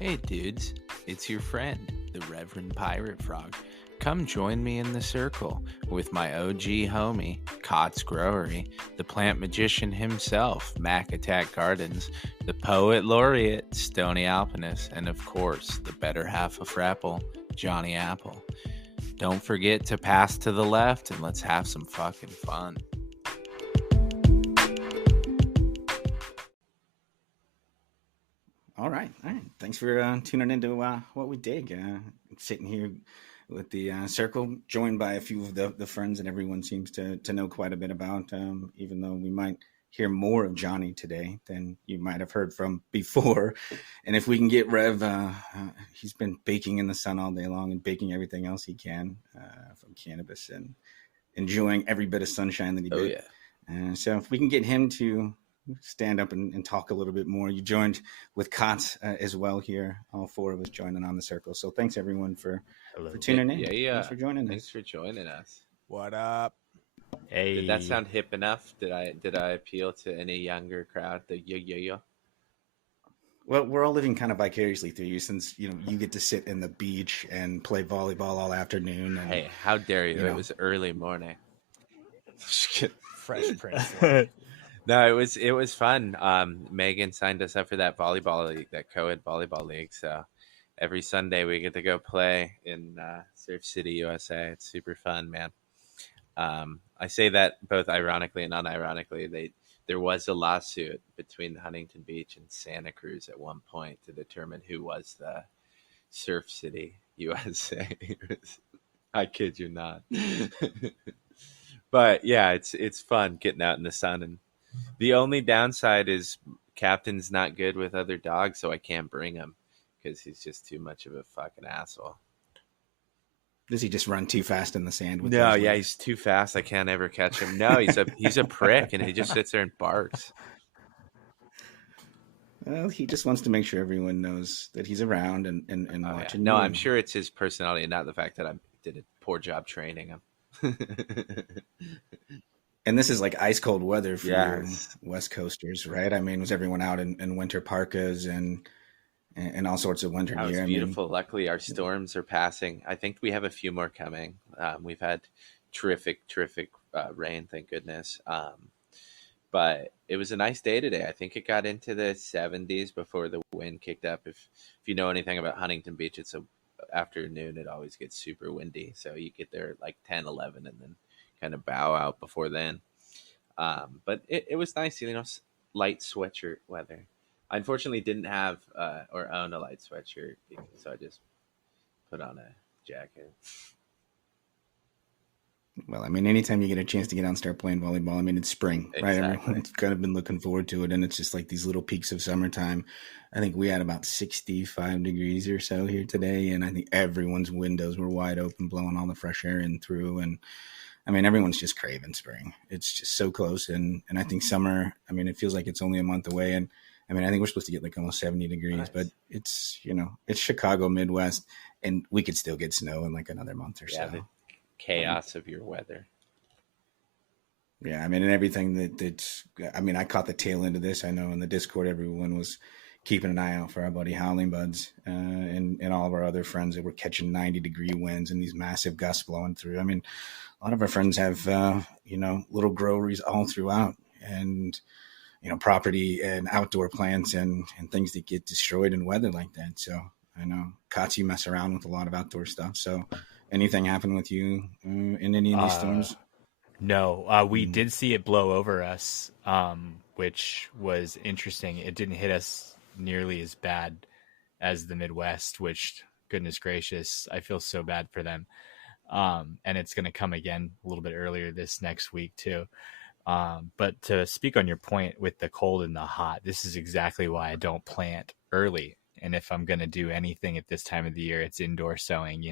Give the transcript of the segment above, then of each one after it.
Hey dudes, it's your friend, the Reverend Pirate Frog. Come join me in the circle with my OG homie, Cots Growery, the plant magician himself, Mac Attack Gardens, the poet laureate, Stoney Alpinus, and of course, the better half of Frapple, Johnny Apple. Don't forget to pass to the left and let's have some fucking fun. All right. Thanks for tuning into what we dig. Sitting here with the circle, joined by a few of the friends that everyone seems to know quite a bit about, even though we might hear more of Johnny today than you might have heard from before. And if we can get Rev, he's been baking in the sun all day long and baking everything else he can from cannabis and enjoying every bit of sunshine that he did. Yeah. So if we can get him to stand up and talk a little bit more. You joined with Kotz as well here. All four of us joining on the circle. So thanks everyone for tuning in. Yeah. Thanks for joining Thanks us. for joining us. What up? Hey, Did that sound hip enough? Did I appeal to any younger crowd? The yo. Well, we're all living kind of vicariously through you, since you get to sit in the beach and play volleyball all afternoon. And, hey, how dare you? It was early morning. Fresh Prince. No, it was fun. Megan signed us up for that volleyball league, that co-ed volleyball league. So every Sunday we get to go play in Surf City, USA. It's super fun, man. I say that both ironically and unironically. There was a lawsuit between Huntington Beach and Santa Cruz at one point to determine who was the Surf City, USA. I kid you not. But yeah, it's fun getting out in the sun. And the only downside is Captain's not good with other dogs, so I can't bring him because he's just too much of a fucking asshole. Does he just run too fast in the sand? No, yeah, he's too fast. I can't ever catch him. No, he's a prick, and he just sits there and barks. Well, he just wants to make sure everyone knows that he's around and watching. Yeah. No, I'm sure it's his personality and not the fact that I did a poor job training him. And this is like ice cold weather for your West Coasters, right? I mean, was everyone out in winter parkas and all sorts of winter gear? It was beautiful. Luckily, our storms are passing. I think we have a few more coming. We've had terrific rain, thank goodness. But it was a nice day today. I think it got into the 70s before the wind kicked up. If you know anything about Huntington Beach, it's a afternoon. It always gets super windy. So you get there at like 10, 11 and then kind of bow out before then. But it was nice, light sweatshirt weather. I unfortunately didn't have or own a light sweatshirt, so I just put on a jacket. Well, I mean, anytime you get a chance to get out and start playing volleyball, I mean, it's spring, right? Everyone's kind of been looking forward to it, and it's just like these little peaks of summertime. I think we had about 65 degrees or so here today, and I think everyone's windows were wide open, blowing all the fresh air in through. And I mean, everyone's just craving spring. It's just so close, and I think summer, I mean, it feels like it's only a month away, and I mean, I think we're supposed to get like almost 70 degrees, nice. But it's, it's Chicago, Midwest, and we could still get snow in like another month or so. The chaos of your weather. Yeah, I mean, and everything that's, I mean, I caught the tail end of this. I know in the Discord, everyone was keeping an eye out for our buddy Howling Buds and all of our other friends that were catching 90-degree winds and these massive gusts blowing through. I mean, a lot of our friends have, little groweries all throughout, and property and outdoor plants and things that get destroyed in weather like that. So I know, Kotz, you mess around with a lot of outdoor stuff. So anything happen with you in any of these storms? No, we did see it blow over us, which was interesting. It didn't hit us nearly as bad as the Midwest, which, goodness gracious, I feel so bad for them. And it's going to come again a little bit earlier this next week too. But to speak on your point with the cold and the hot, this is exactly why I don't plant early. And if I'm going to do anything at this time of the year, it's indoor sowing,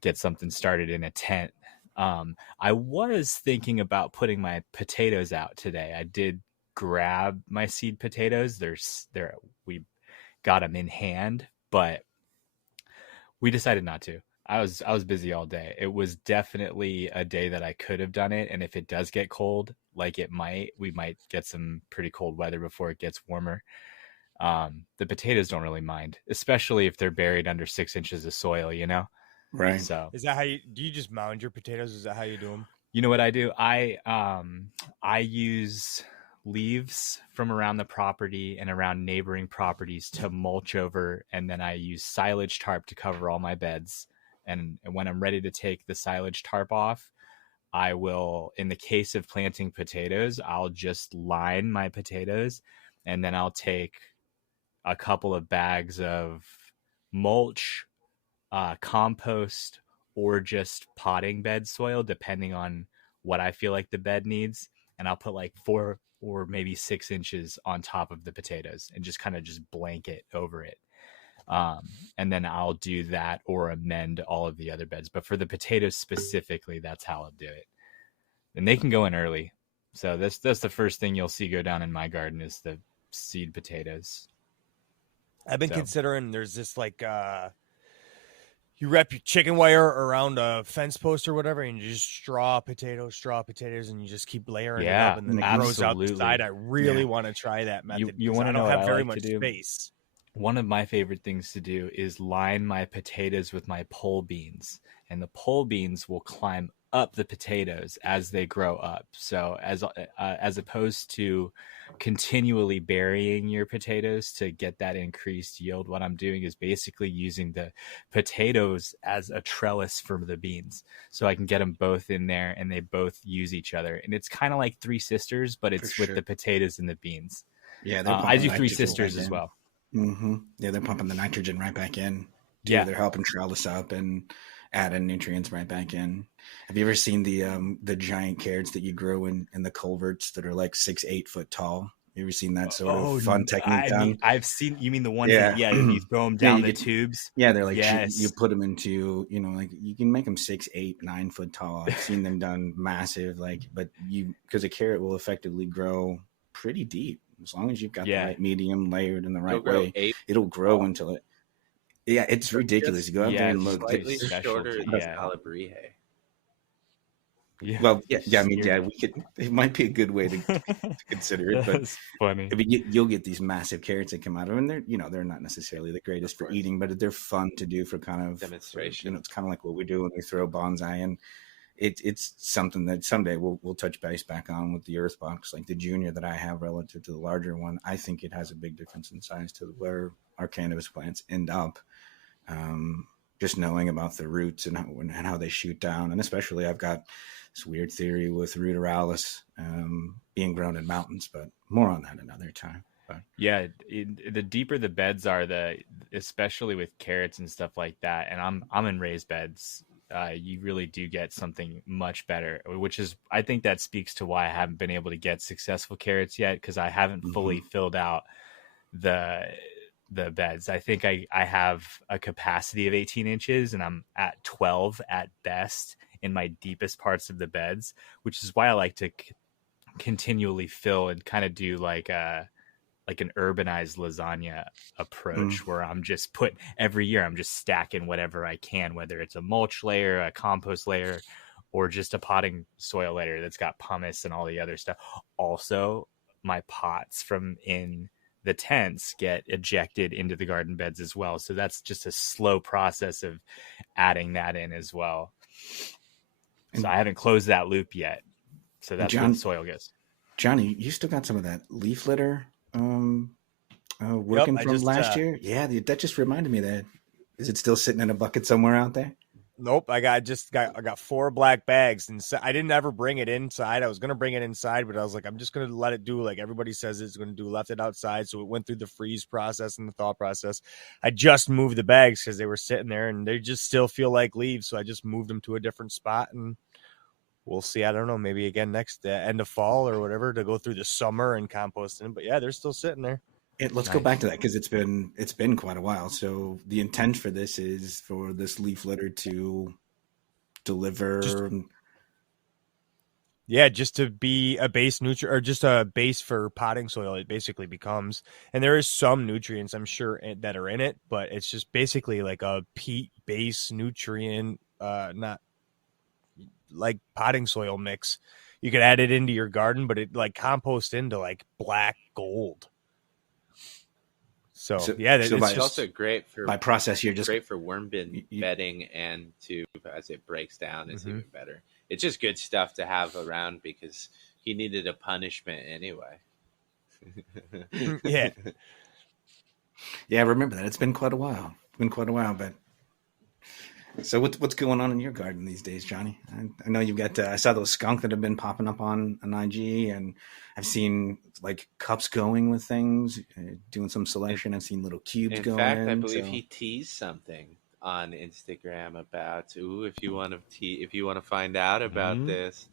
get something started in a tent. I was thinking about putting my potatoes out today. I did grab my seed potatoes. We got them in hand, but we decided not to. I was busy all day. It was definitely a day that I could have done it. And if it does get cold, like we might get some pretty cold weather before it gets warmer. The potatoes don't really mind, especially if they're buried under 6 inches of soil, you know? Right. So, Is that how do you just mound your potatoes? Is that how you do them? you know what I do? I use leaves from around the property and around neighboring properties to mulch over, and then I use silage tarp to cover all my beds. And when I'm ready to take the silage tarp off, I will, in the case of planting potatoes, I'll just line my potatoes, and then I'll take a couple of bags of mulch, compost, or just potting bed soil, depending on what I feel like the bed needs. And I'll put like 4 or maybe 6 inches on top of the potatoes and just kind of just blanket over it. And then I'll do that or amend all of the other beds. But for the potatoes specifically, that's how I'll do it. And they can go in early. So that's the first thing you'll see go down in my garden is the seed potatoes. I've been considering there's this like you wrap your chicken wire around a fence post or whatever, and you just straw potatoes, and you just keep layering it up, and then it grows out the side. I really want to try that method. You want to know I don't what have I very like much to do? space. One of my favorite things to do is line my potatoes with my pole beans, and the pole beans will climb up the potatoes as they grow up. So as opposed to continually burying your potatoes to get that increased yield, what I'm doing is basically using the potatoes as a trellis for the beans. So I can get them both in there and they both use each other. And it's kind of like Three Sisters, but it's with the potatoes and the beans. Yeah, I do Three Sisters as well. Mm-hmm. Yeah, they're pumping the nitrogen right back in. Yeah, they're helping trellis up and adding nutrients right back in. Have you ever seen the giant carrots that you grow in the culverts that are like 6-8 foot tall? You ever seen that sort of fun technique done? I've seen. You mean the ones that you throw them down the tubes? Yeah, they're like you put them into like you can make them 6, 8, 9 foot tall. I've seen them done massive, but because a carrot will effectively grow pretty deep. As long as you've got the right medium layered in the right way, it'll grow until it. Yeah, it's ridiculous. You go out there and look. Slightly shorter than Calabrese. Yeah. Well, yeah. I mean, we could. It might be a good way to consider it, but it's funny. I mean, you'll get these massive carrots that come out of them, and they're not necessarily the greatest for eating, but they're fun to do for kind of demonstration. It's kind of like what we do when we throw bonsai, and it's something that someday we'll touch base back on with the earth box, like the junior that I have relative to the larger one. I think it has a big difference in size to where our cannabis plants end up. Just knowing about the roots and how they shoot down, and especially I've got this weird theory with ruderalis being grown in mountains, but more on that another time. But. Yeah, the deeper the beds are, especially with carrots and stuff like that, and I'm in raised beds. You really do get something much better, which is I think that speaks to why I haven't been able to get successful carrots yet, because I haven't fully filled out the beds. I think I have a capacity of 18 inches and I'm at 12 at best in my deepest parts of the beds, which is why I like to continually fill and kind of do like an urbanized lasagna approach where I'm just every year I'm just stacking whatever I can, whether it's a mulch layer, a compost layer, or just a potting soil layer that's got pumice and all the other stuff. Also, my pots from in the tents get ejected into the garden beds as well. So that's just a slow process of adding that in as well. So I haven't closed that loop yet. So that's where the soil goes. Johnny, you still got some of that leaf litter working from last year? Yeah, that just reminded me of that. Is it still sitting in a bucket somewhere out there? Nope, I got 4 black bags, and I didn't ever bring it inside. I was gonna bring it inside, but I was like, I'm just gonna let it do like everybody says it's gonna do. Left it outside, so it went through the freeze process and the thaw process. I just moved the bags because they were sitting there, and they just still feel like leaves. So I just moved them to a different spot, and we'll see. I don't know, maybe again next end of fall or whatever to go through the summer and compost them. But yeah, they're still sitting there. Let's go back to that because it's been quite a while. So the intent for this is for this leaf litter to deliver. Just to be a base nutrient or just a base for potting soil. It basically becomes, and there is some nutrients I'm sure that are in it, but it's just basically like a peat base nutrient, not like potting soil mix. You could add it into your garden, but it like compost into like black gold. So, So- yeah, so it's by- It's just also great for By process, you're just great for worm bin you- bedding, and to as it breaks down, it's Mhm. even better. It's just good stuff to have around because he needed a punishment anyway. yeah. yeah. I remember that. It's been quite a while. But so what's going on in your garden these days, Johnny? I know you've got. I saw those skunk that have been popping up on IG, and I've seen like cups going with things, doing some selection. I've seen little cubes In going fact, I in. believe So he teased something on Instagram about, ooh, if you want to find out about Mhm. this,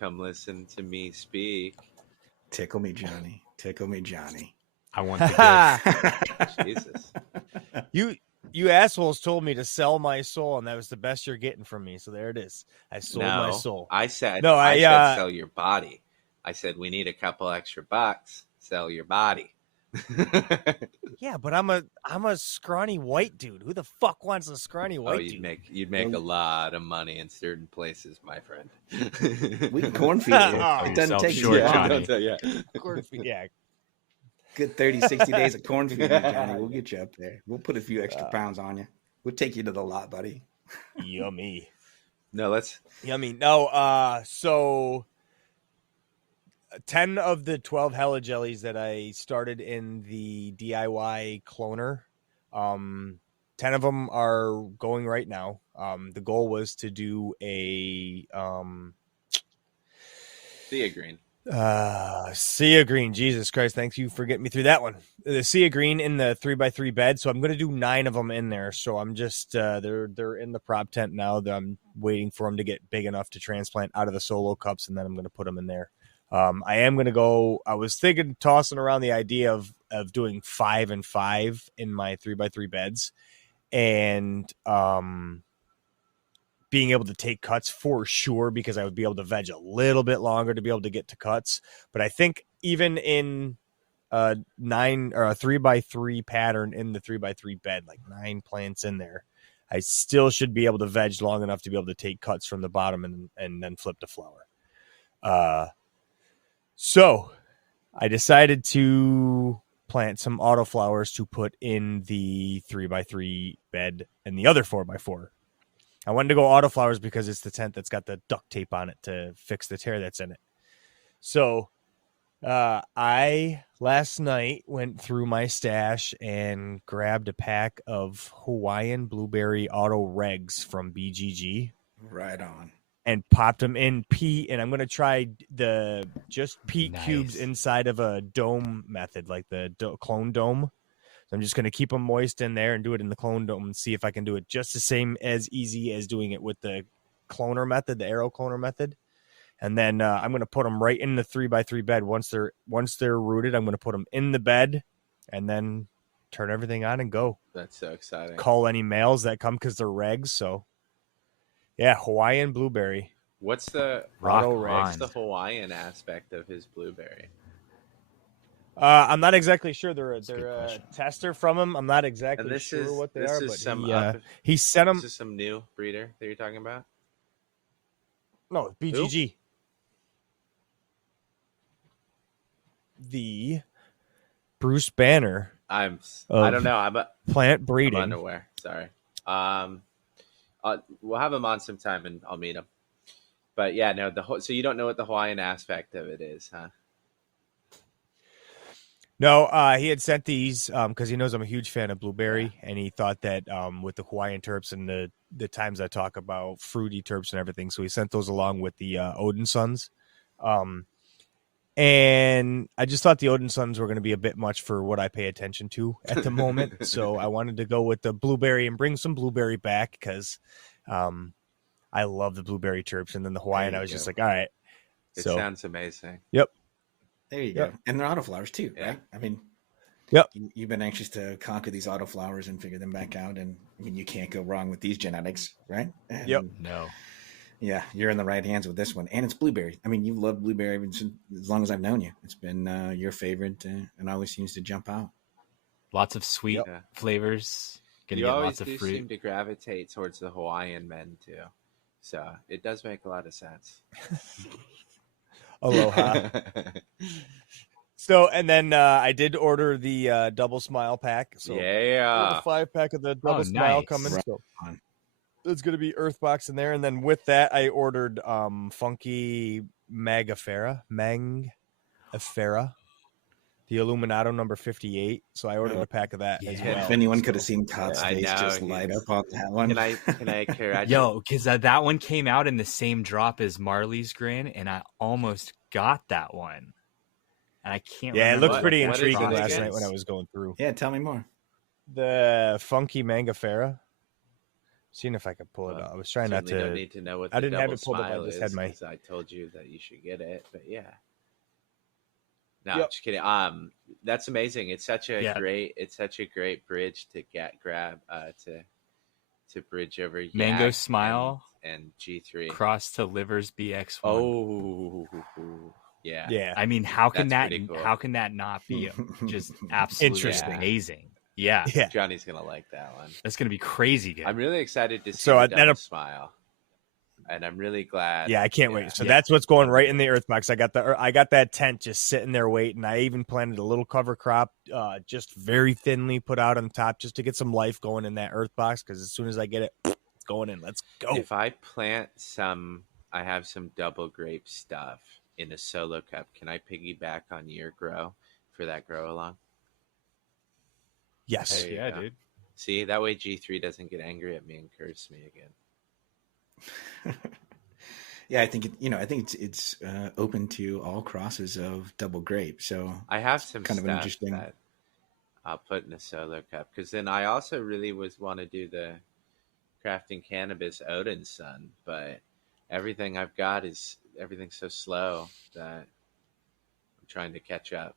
come listen to me speak. tickle me, Johnny. Tickle me, Johnny. I want the goods. Jesus. You assholes told me to sell my soul, and that was the best you're getting from me. So there it is. I sold my No, soul. I said No, I I said sell your body. I said we need a couple extra bucks. Sell your body. yeah, but I'm a scrawny white dude. Who the fuck wants a scrawny Oh, white you'd dude? make Well, a lot of money in certain places, my friend. We can cornfeed you. Oh, It doesn't yourself take short, too long. Johnny. Yeah. Cornfeed, yeah. Good 30, 60 days of corn feeding, Johnny. We'll get you up there. We'll put a few extra Uh, pounds on you. We'll take you to the lot, buddy. Yummy. No, let's. Yummy. No, so 10 of the 12 Hella Jellies that I started in the DIY cloner, 10 of them are going right now. The goal was to do a Sea Green. Sea Green. Jesus Christ, thank you for getting me through that one. The Sea Green in the 3x3 bed, so I'm going to do 9 of them in there. So I'm just they're in the prop tent now. I'm waiting for them to get big enough to transplant out of the solo cups, and then I'm going to put them in there. I am going to go. I was tossing around the idea of doing 5 and 5 in my 3x3 beds, and being able to take cuts for sure, because I would be able to veg a little bit longer to be able to get to cuts. But I think even in a 9 or a 3x3 pattern in the 3x3 bed, like 9 plants in there, I still should be able to veg long enough to be able to take cuts from the bottom and then flip to flower. So I decided to plant some autoflowers to put in the 3x3 bed and the other 4x4. I wanted to go autoflowers because it's the tent that's got the duct tape on it to fix the tear that's in it. So I last night went through my stash and grabbed a pack of Hawaiian blueberry auto regs from BGG Right on. and popped them in peat. And I'm going to try the just peat Nice. cubes inside of a dome method, like the clone dome. So I'm just going to keep them moist in there and do it in the clone dome and see if I can do it just the same as easy as doing it with the cloner method, the arrow cloner method. And then I'm going to put them right in the 3x3 bed. Once they're rooted, I'm going to put them in the bed and then turn everything on and go. That's so exciting. Call any males that come because they're regs. So yeah, Hawaiian blueberry. What's the Rock Auto on. regs. what's the Hawaiian aspect of his blueberry? I'm not exactly sure. They're That's a good a question. tester from him. I'm not exactly And this sure is what they this are, is but some he sent them. This is some new breeder that you're talking about. No, BGG. The Bruce Banner I Of don't know. I'm plant breeding. unaware. Sorry. We'll have him on sometime and I'll meet him. But yeah, no. So you don't know what the Hawaiian aspect of it is, huh? No, he had sent these because he knows I'm a huge fan of blueberry, and he thought that with the Hawaiian terps and the times I talk about fruity terps and everything, so he sent those along with the Odin Sons. And I just thought the Odin Sons were going to be a bit much for what I pay attention to at the moment. So I wanted to go with the blueberry and bring some blueberry back because I love the blueberry terps. And then the Hawaiian, There I you was just go. like, all right. It So, sounds amazing. yep. There you Yep. go. And they're autoflowers too, Yeah. right? I mean, Yep. you've been anxious to conquer these autoflowers and figure them back out. And I mean, you can't go wrong with these genetics, right? And Yep. No. yeah, you're in the right hands with this one. And it's blueberry. I mean, you've loved blueberry as long as I've known you. It's been your favorite and always seems to jump out. Lots of sweet Yeah. flavors. Gonna You get always lots of do fruit. seem to gravitate towards the Hawaiian men too, so it does make a lot of sense. Aloha. So, and then I did order the double smile pack. So, Yeah. the 5-pack of the double smile nice. coming. Right So, on. there's going to be Earthbox in there. And then with that, I ordered Funky Magafera, the Illuminato number 58. So, I ordered a pack of that as Yeah. well. If anyone could have So, seen Todd's I face know, just light up on that one. Can I congratulate? Yo, because that one came out in the same drop as Marley's Grin, and I almost got that one. And I can't yeah, it remember looked pretty what is intriguing it last again? night when I was going through. Yeah, tell me more. The Funky Mangafera. Seeing if I could pull it up. I was trying not Certainly to. don't need to know what I the didn't have double it pulled up, I smile just is, had my- 'cause I told you that you should get it, but yeah. No, Yep. just kidding. That's amazing. It's such a great bridge to grab to bridge over Mango Yak Smile and G3. cross to Livers BX1. Oh, yeah. Yeah. I mean, how can That's that pretty cool. how can that not be just absolutely Interesting. amazing? Yeah, Yeah. Johnny's gonna like that one. that's gonna be crazy good. I'm really excited to see So the that'll- double smile, and I'm really glad. Yeah, I can't Yeah. wait. So Yeah. that's what's going right in the Earthbox. I got that tent just sitting there waiting. I even planted a little cover crop, just very thinly put out on top, just to get some life going in that Earthbox. Because as soon as I get it, it's going in. Let's go. If I plant I have some double grape stuff in a solo cup. Can I piggyback on your grow for that grow along? Yes. There you yeah, go. dude. See, that way G3 doesn't get angry at me and curse me again. Yeah, I think it's open to all crosses of double grape. So I have some kind of stuff an interesting. that I'll put in a solo cup, because then I also really want to do the crafting cannabis Odin's son, but everything I've got is everything's so slow that I'm trying to catch up.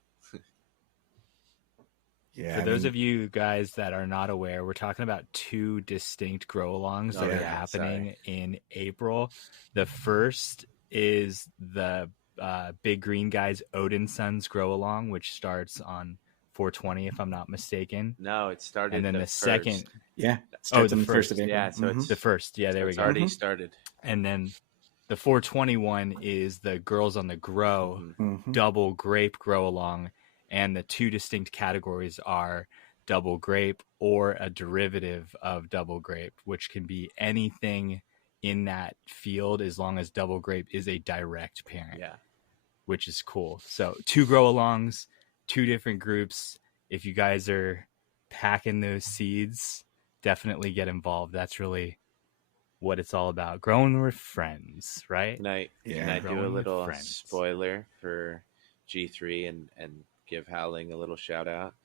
Yeah, For those of you guys that are not aware, we're talking about two distinct grow alongs that Oh, are yeah, happening in April. The first is the Big Green Guy's Odin Sons grow along, which starts on 420, if I'm not mistaken. No, it started. And then the first. second, yeah, it starts the on the first of first. April. Yeah, so it's the first, yeah, there so we it's go. already started. And then the 421 is the Girls on the Grow Mhm. double grape grow along, and the two distinct categories are double grape or a derivative of double grape, which can be anything in that field as long as double grape is a direct parent, Yeah. which is cool. So 2 grow alongs, 2 different groups. If you guys are packing those seeds, definitely get involved. That's really what it's all about. Growing with friends, right? Can I Yeah. do a Growing with little friends. spoiler for G3 and give Howling a little shout out?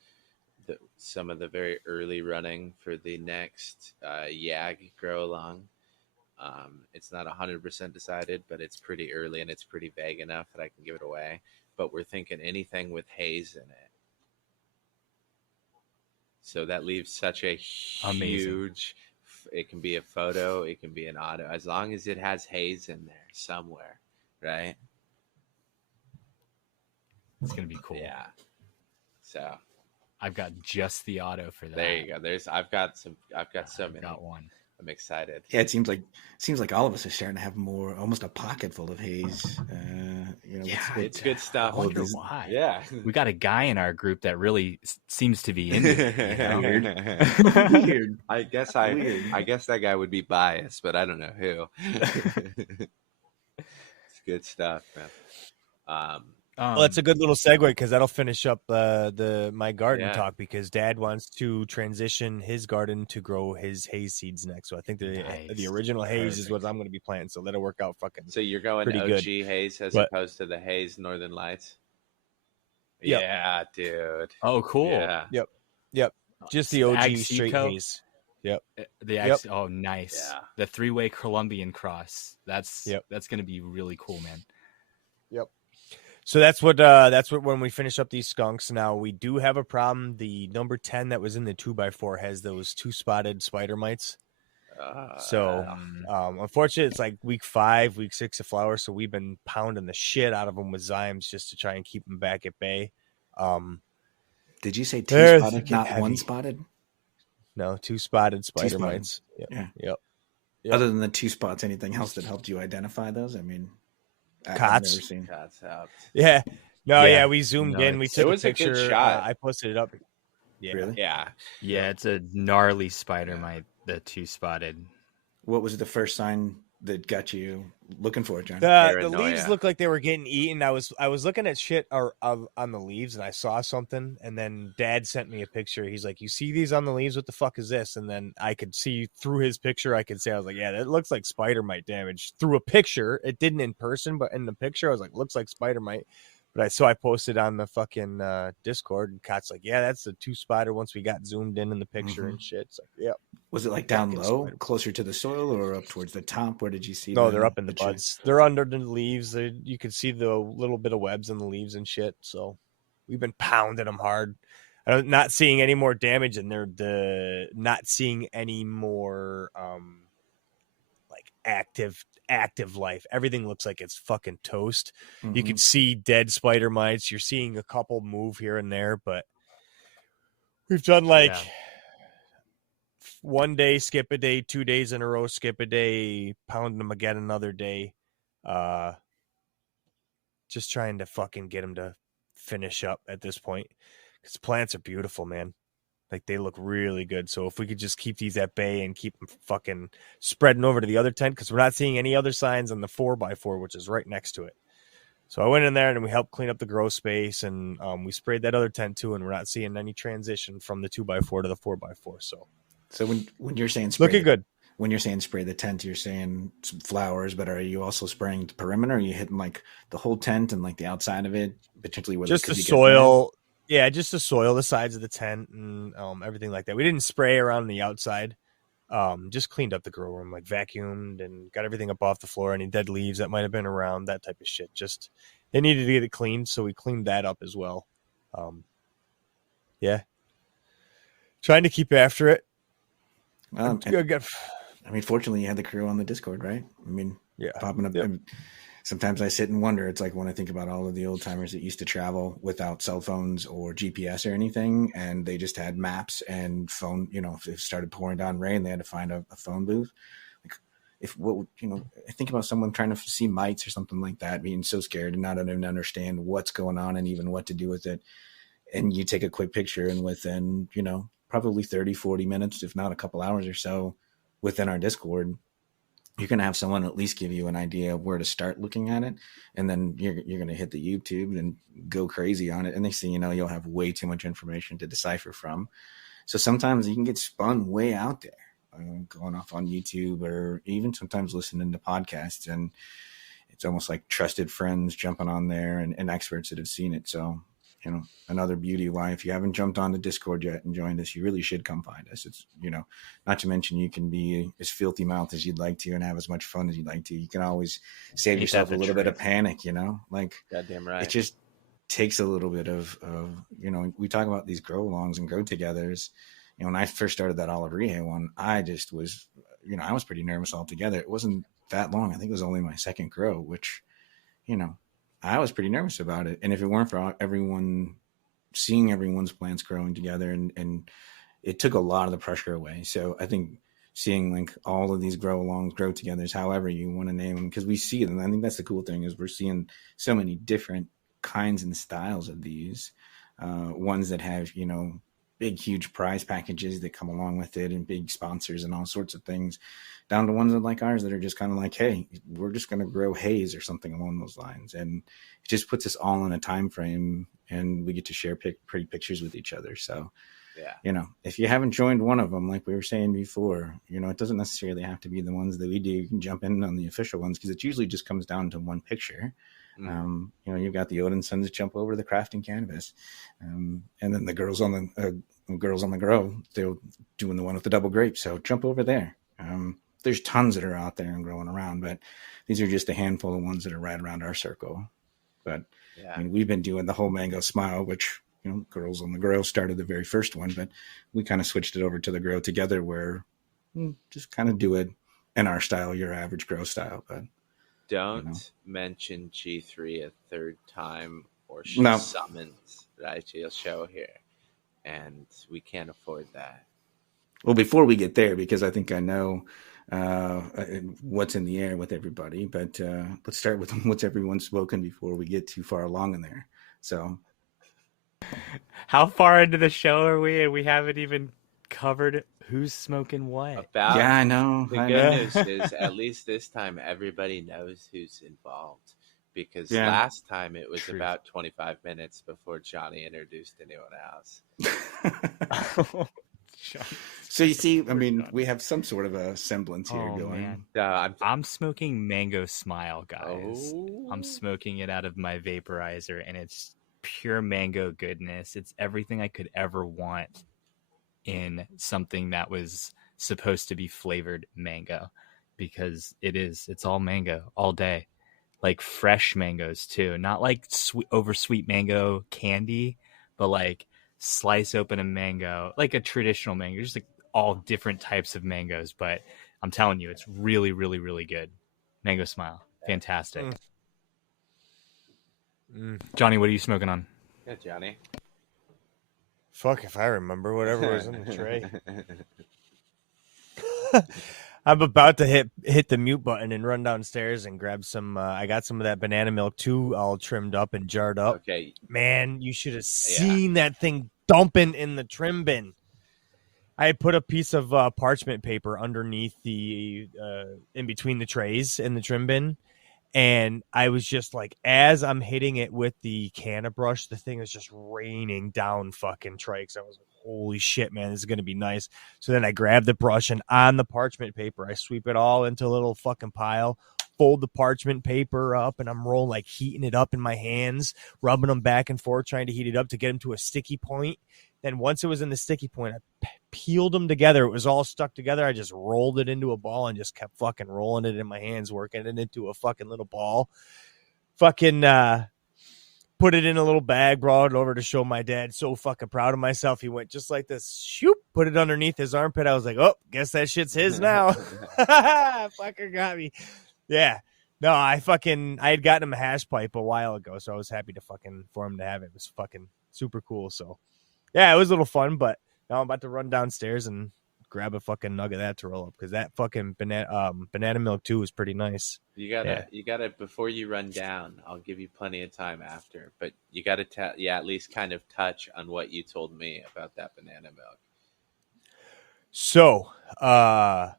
Some of the very early running for the next YAG grow along. It's not 100% decided, but it's pretty early and it's pretty vague enough that I can give it away. But we're thinking anything with haze in it. So that leaves such a huge. It can be a photo, it can be an auto, as long as it has haze in there somewhere, right? It's gonna be cool. Yeah. So I've got just the auto for that. there you go. I've got so I've many. got one. I'm excited. Yeah, it seems like all of us are starting to have almost a pocket full of haze. It's good stuff. I wonder these- why. Yeah. We got a guy in our group that really seems to be into it. Weird. I guess Weird. I guess that guy would be biased, but I don't know who. It's good stuff, man. Well, that's a good little segue because that'll finish up my garden Yeah. talk, because Dad wants to transition his garden to grow his haze seeds next. So I think the Nice. original haze is what I'm going to be planting. So that'll work out fucking. So you're going Pretty OG good. haze as But- opposed to the haze Northern Lights? Yep. Yeah, dude. Oh, cool. Yeah. Just the OG Ag straight Seco? haze. Oh, nice. Yeah. The 3-way Colombian cross. That's Yep. going to be really cool, man. So that's what when we finish up these skunks. Now we do have a problem. The number 10 that was in the 2x4 has those 2-spotted spider mites. So unfortunately, it's like week 5, week 6 of flower. So we've been pounding the shit out of them with Zymes just to try and keep them back at bay. Did you say They're 2-spotted, thick and not heavy. 1-spotted? No, 2-spotted spider Two-spotted. mites. Yep. Yeah. Yep. Yep. Other than the 2 spots, anything else that helped you identify those? I mean, I've Cots. never seen. That's out. Yeah. No, Yeah. yeah, we zoomed No, in. We it's took It a was a good picture. shot. I posted it up. Yeah. Really? Yeah. yeah, it's a gnarly spider Yeah. mite that 2 spotted. What was the first sign that got you looking for it, John? The leaves Paranoia. looked like they were getting eaten. I was looking at shit on the leaves, and I saw something. And then Dad sent me a picture. He's like, "You see these on the leaves? What the fuck is this?" And then I could see through his picture. I could say, I was like, "Yeah, that looks like spider mite damage." Through a picture, it didn't in person, but in the picture, I was like, "Looks like spider mite." But I posted on the fucking Discord, and Kot's like, "Yeah, that's the 2 spider." Once we got zoomed in the picture and shit, it's like, "Yep." Was it like down Fucking low, spider. closer to the soil, or up towards the top? Where did you see? No, they're up in the tree? buds. They're under the leaves. You can see the little bit of webs in the leaves and shit. So we've been pounding them hard. Not seeing any more damage, and they're not seeing any more like active life. Everything looks like it's fucking toast. Mm-hmm. You can see dead spider mites. You're seeing a couple move here and there, but we've done like. Yeah. 1 day, skip a day, 2 days in a row, skip a day, pound them again another day. Just trying to fucking get them to finish up at this point. Because plants are beautiful, man. Like, they look really good. So if we could just keep these at bay and keep them fucking spreading over to the other tent, because we're not seeing any other signs on the 4x4, which is right next to it. So I went in there and we helped clean up the grow space, and we sprayed that other tent too, and we're not seeing any transition from the 2x4 to the 4x4. So when you're saying spray looking good. When you're saying spray the tent, you're saying some flowers, but are you also spraying the perimeter? Are you hitting like the whole tent and like the outside of it, particularly where just the soil? Yeah, just the soil, the sides of the tent, and everything like that. We didn't spray around the outside. Just cleaned up the grow room, like vacuumed and got everything up off the floor. Any dead leaves that might have been around, that type of shit. Just they needed to get it cleaned, so we cleaned that up as well. Yeah, trying to keep after it. I mean, fortunately, you had the crew on the Discord, right? I mean, yeah, popping up. Yep. Sometimes I sit and wonder. It's like when I think about all of the old timers that used to travel without cell phones or GPS or anything, and they just had maps and phone. You know, if it started pouring down rain, they had to find a phone booth. Like, I think about someone trying to see mites or something like that, being so scared and not even understand what's going on and even what to do with it. And you take a quick picture, and within, probably 30, 40 minutes, if not a couple hours or so, within our Discord, you're going to have someone at least give you an idea of where to start looking at it. And then you're going to hit the YouTube and go crazy on it. And they see, you'll have way too much information to decipher from. So sometimes you can get spun way out there, going off on YouTube, or even sometimes listening to podcasts. And it's almost like trusted friends jumping on there and experts that have seen it. So, another beauty why, if you haven't jumped on the Discord yet and joined us, you really should come find us. It's, not to mention you can be as filthy mouthed as you'd like to and have as much fun as you'd like to. You can always save yourself a little bit of panic, like goddamn right. It just takes a little bit of, we talk about these grow alongs and grow togethers. When I first started that Olive Rehe one, I just was, I was pretty nervous altogether. It wasn't that long. I think it was only my second grow, which, I was pretty nervous about it. And if it weren't for everyone seeing everyone's plants growing together, and it took a lot of the pressure away. So I think seeing like all of these grow alongs, grow togethers, however you want to name them, because we see them. I think that's the cool thing, is we're seeing so many different kinds and styles of these ones that have, big, huge prize packages that come along with it, and big sponsors and all sorts of things, down to ones that like ours that are just kind of like, hey, we're just going to grow haze or something along those lines. And it just puts us all in a time frame, and we get to share pretty pictures with each other. So, yeah, if you haven't joined one of them, like we were saying before, it doesn't necessarily have to be the ones that we do. You can jump in on the official ones, because it usually just comes down to one picture. You've got the Odin Sons jump over the crafting canvas, and then the girls on the grow, they're doing the one with the double grape. So jump over there. There's tons that are out there and growing around, but these are just a handful of ones that are right around our circle. But we've been doing the whole mango smile, which, Girls on the Grow started the very first one, but we kind of switched it over to the Grow Together, where just kind of do it in our style, your average grow style. But don't mention G3 a third time, or she summons Raichi's show here, and we can't afford that. Well, before we get there, because I think I know what's in the air with everybody, but let's start with what's everyone spoken before we get too far along in there. So How far into the show are we? And we haven't even covered who's smoking what. About yeah, I know. the I good know. news is at least this time everybody knows who's involved, because Yeah. last time it was Truth. about 25 minutes before Johnny introduced anyone else. So you see, I mean, we have some sort of a semblance here Oh, going. man. I'm I'm smoking Mango Smile, guys. Oh. I'm smoking it out of my vaporizer, and it's pure mango goodness. It's everything I could ever want in something that was supposed to be flavored mango, because it is. It's all mango all day. Like fresh mangoes too, not like over sweet mango candy, but like slice open a mango, like a traditional mango, just like all different types of mangoes. But I'm telling you, it's really, really, really good. Mango Smile, fantastic. Johnny, what are you smoking on? Yeah, Johnny. Fuck if I remember whatever was in the tray. I'm about to hit the mute button and run downstairs and grab some. I got some of that banana milk too, all trimmed up and jarred up. Okay. Man, you should have seen that thing dumping in the trim bin. I had put a piece of parchment paper underneath the in between the trays in the trim bin, and I was just like, as I'm hitting it with the canna brush, the thing is just raining down fucking trikes. I was like, holy shit, man, this is gonna be nice. So then I grab the brush, and on the parchment paper, I sweep it all into a little fucking pile, fold the parchment paper up, and I'm rolling, like heating it up in my hands, rubbing them back and forth, trying to heat it up to get them to a sticky point. Then once it was in the sticky point, I peeled them together. It was all stuck together. I just rolled it into a ball and just kept fucking rolling it in my hands, working it into a fucking little ball. Fucking put it in a little bag, brought it over to show my dad. So fucking proud of myself. He went just like this, shoop, put it underneath his armpit. I was like, oh, guess that shit's his now. Fucker got me. Yeah. No, I had gotten him a hash pipe a while ago, so I was happy for him to have it. It was fucking super cool. So yeah, it was a little fun, but now I'm about to run downstairs and grab a fucking nug of that to roll up, because that fucking banana milk too is pretty nice. You gotta before you run down, I'll give you plenty of time after, but you gotta at least kind of touch on what you told me about that banana milk. So I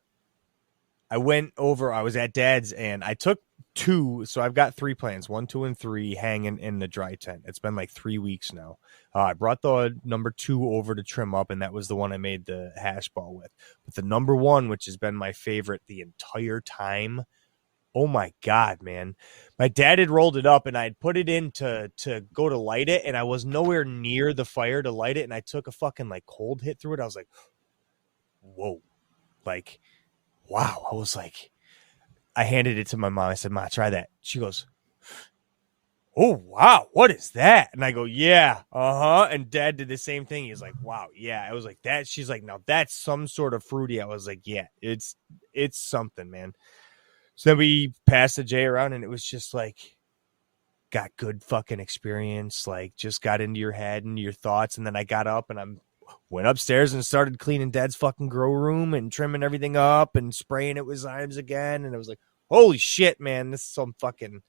was at Dad's and I took 2. So I've got 3 plants, 1, 2, and 3 hanging in the dry tent. It's been like 3 weeks now. I brought the number 2 over to trim up, and that was the one I made the hash ball with. But the number 1, which has been my favorite the entire time, oh my God, man. My dad had rolled it up, and I had put it in to go to light it, and I was nowhere near the fire to light it, and I took a fucking like cold hit through it. I was like, whoa. Like, wow. I was like, I handed it to my mom. I said, Ma, try that. She goes, oh, wow, what is that? And I go, yeah, and Dad did the same thing. He's like, wow, yeah. I was like, that. She's like, now that's some sort of fruity. I was like, yeah, it's something, man. So then we passed the J around, and it was just like, got good fucking experience, like just got into your head and your thoughts. And then I got up and went upstairs and started cleaning Dad's fucking grow room and trimming everything up and spraying it with Zymes again. And I was like, holy shit, man, this is some fucking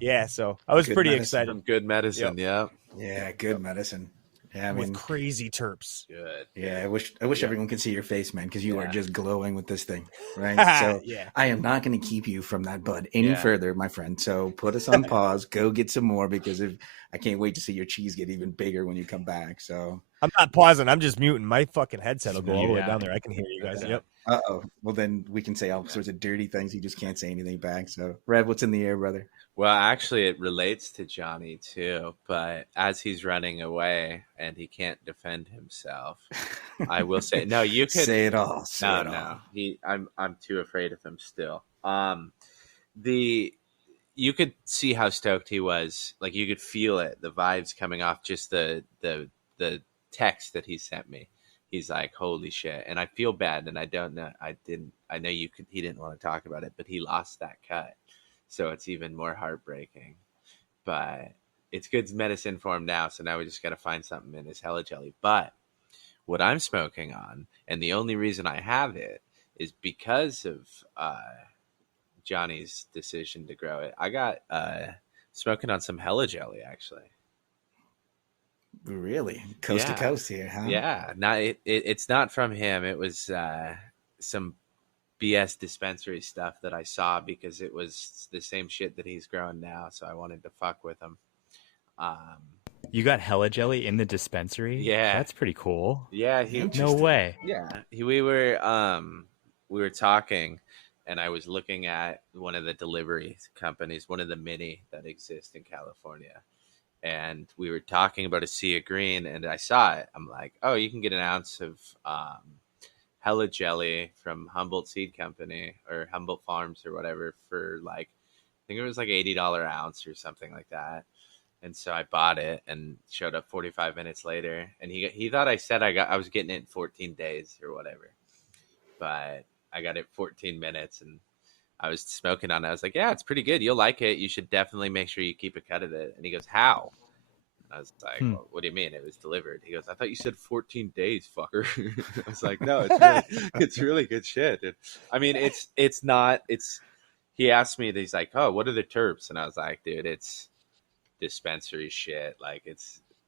yeah. So I was pretty excited. Some good medicine. Yep. Yeah, good medicine. Yeah, I mean, with crazy terps. Good. Yeah, I wish everyone could see your face, man, because you are just glowing with this thing, right? So yeah. I am not going to keep you from that bud any further, my friend. So put us on pause. Go get some more, because I can't wait to see your cheese get even bigger when you come back. So I'm not pausing. I'm just muting. My fucking headset will go all the way down there. I can hear you guys. Yep. Well, then we can say all sorts of dirty things. You just can't say anything back. So, Rev, what's in the air, brother? Well, actually, it relates to Johnny too. But as he's running away and he can't defend himself, I will say, no. You could say it all. No. I'm too afraid of him still. You could see how stoked he was. Like, you could feel it, the vibes coming off just the text that he sent me. He's like, holy shit. And I feel bad, and I don't know. I know he didn't want to talk about it, but he lost that cut. So it's even more heartbreaking. But it's good medicine for him now. So now we just got to find something in his hella jelly. But what I'm smoking on, and the only reason I have it, is because of Johnny's decision to grow it. I got Smoking on some hella jelly, actually. Really, coast to Yeah, coast here, huh? yeah. Not it's not from him. It was some BS dispensary stuff that I saw because it was the same shit that he's growing now. So I wanted to fuck with him. Um, You got hella jelly in the dispensary? yeah, That's pretty cool. yeah. No Interesting. way. Yeah. We were talking, and I was looking at one of the delivery companies, one of the many that exist in California, and we were talking about a sea of green, and I saw it. I'm like, oh, you can get an ounce of hella jelly from Humboldt Seed Company or Humboldt Farms or whatever for like, I think it was like $80 ounce or something like that. And so I bought it and showed up 45 minutes later, and he thought I said I was getting it in 14 days or whatever, but I got it 14 minutes, and I was smoking on it. I was like, yeah, it's pretty good. You'll like it. You should definitely make sure you keep a cut of it. And he goes, how? I was like, Hmm. well, what do you mean? It was delivered. He goes, I thought you said 14 days, fucker. I was like, no, it's really good shit. I mean, it's not, he asked me, he's like, oh, what are the terps? And I was like, dude, it's dispensary shit. Like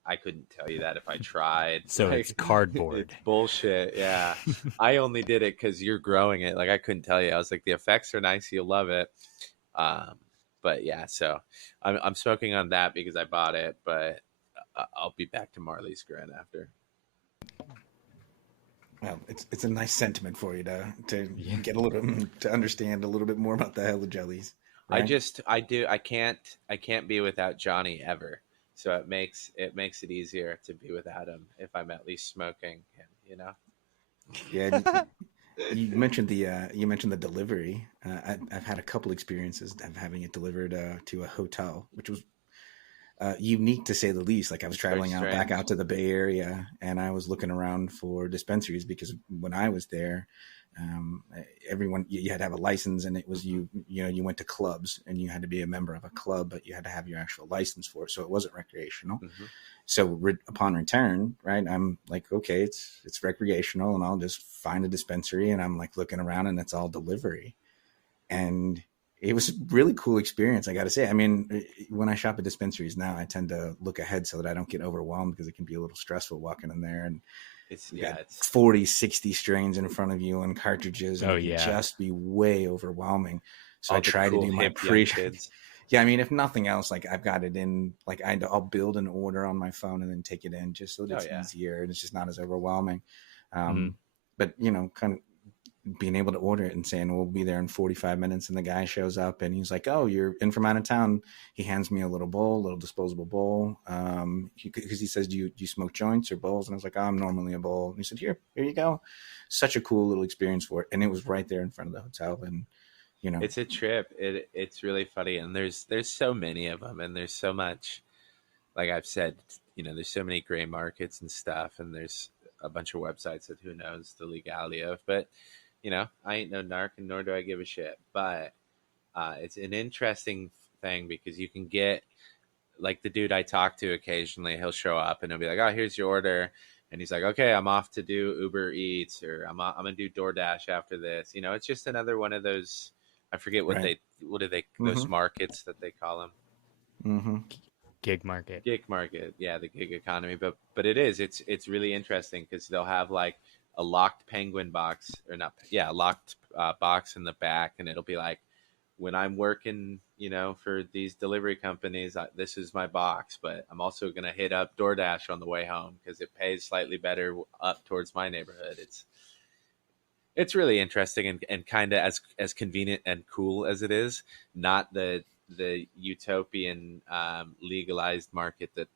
I couldn't tell you that if I tried. So like, it's cardboard. It's bullshit. Yeah. I only did it because you're growing it. Like I couldn't tell you. I was like, the effects are nice. You'll love it. But yeah, so I'm smoking on that because I bought it, but I'll be back to Marley's Grin after. Well, it's a nice sentiment for you to Yeah. get a little to understand a little bit more about the hella jellies. Right? I can't be without Johnny ever. So it makes it easier to be without him if I'm at least smoking him, you know? Yeah. You mentioned the delivery. I've had a couple experiences of having it delivered to a hotel, which was unique to say the least. Like I was traveling back out to the Bay Area, and I was looking around for dispensaries because when I was there, everyone you had to have a license, and it was you went to clubs and you had to be a member of a club, but you had to have your actual license for it, so it wasn't recreational. Mm-hmm. So upon return, right, I'm like, okay, it's recreational, and I'll just find a dispensary, and I'm like looking around, and it's all delivery, and it was a really cool experience, I got to say. I mean, when I shop at dispensaries now, I tend to look ahead so that I don't get overwhelmed because it can be a little stressful walking in there and it's 40, 60 strains in front of you and cartridges, and it can just be way overwhelming. So I try to do my kids. Yeah, I mean, if nothing else, like I've got it in, like I'll build an order on my phone and then take it in just so that it's easier and it's just not as overwhelming. But kind of being able to order it and saying we'll be there in 45 minutes, and the guy shows up and he's like, oh, you're in from out of town. He hands me a little disposable bowl, because he says, do you smoke joints or bowls? And I was like, oh, I'm normally a bowl. And he said, here you go. Such a cool little experience for it, and it was right there in front of the hotel. And it's a trip. It's really funny, and there's so many of them, and there's so much, like I've said, there's so many gray markets and stuff, and there's a bunch of websites that who knows the legality of, but I ain't no narc, and nor do I give a shit. But it's an interesting thing because you can get, like the dude I talk to occasionally, he'll show up and he'll be like, oh, here's your order. And he's like, okay, I'm off to do Uber Eats, or I'm going to do DoorDash after this. It's just another one of those, I forget what those markets that they call them. Mm-hmm. Gig market. Yeah, the gig economy. But it's really interesting because they'll have like a locked penguin box, or not, yeah, locked box in the back, and it'll be like, when I'm working, for these delivery companies, this is my box, but I'm also going to hit up DoorDash on the way home because it pays slightly better up towards my neighborhood. It's really interesting and kind of as convenient and cool as it is, not the utopian legalized market that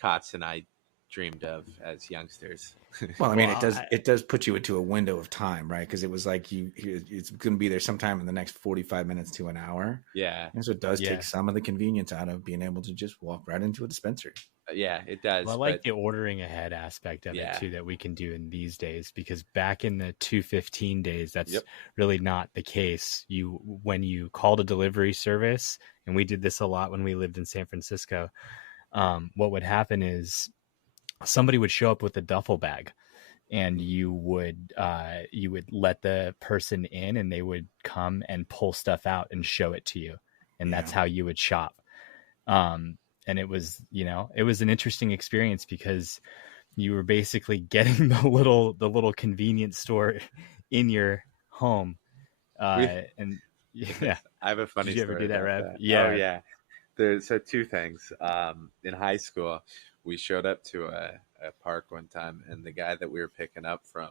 Kotz and I dreamed of as youngsters. Well, I mean, it does put you into a window of time, right? Because it was like it's going to be there sometime in the next 45 minutes to an hour. Yeah, and so it does take some of the convenience out of being able to just walk right into a dispensary. Yeah, it does. Well, I like the ordering ahead aspect of it too, that we can do in these days, because back in the 215 days, that's really not the case. When you called a delivery service, and we did this a lot when we lived in San Francisco, what would happen is somebody would show up with a duffel bag, and you would let the person in, and they would come and pull stuff out and show it to you, and that's how you would shop. And it was, it was an interesting experience because you were basically getting the little convenience store in your home. We And yeah, I have a did funny you ever story do that, about Rev? that. Oh Yeah. yeah. So two things. In high school, we showed up to a park one time, and the guy that we were picking up from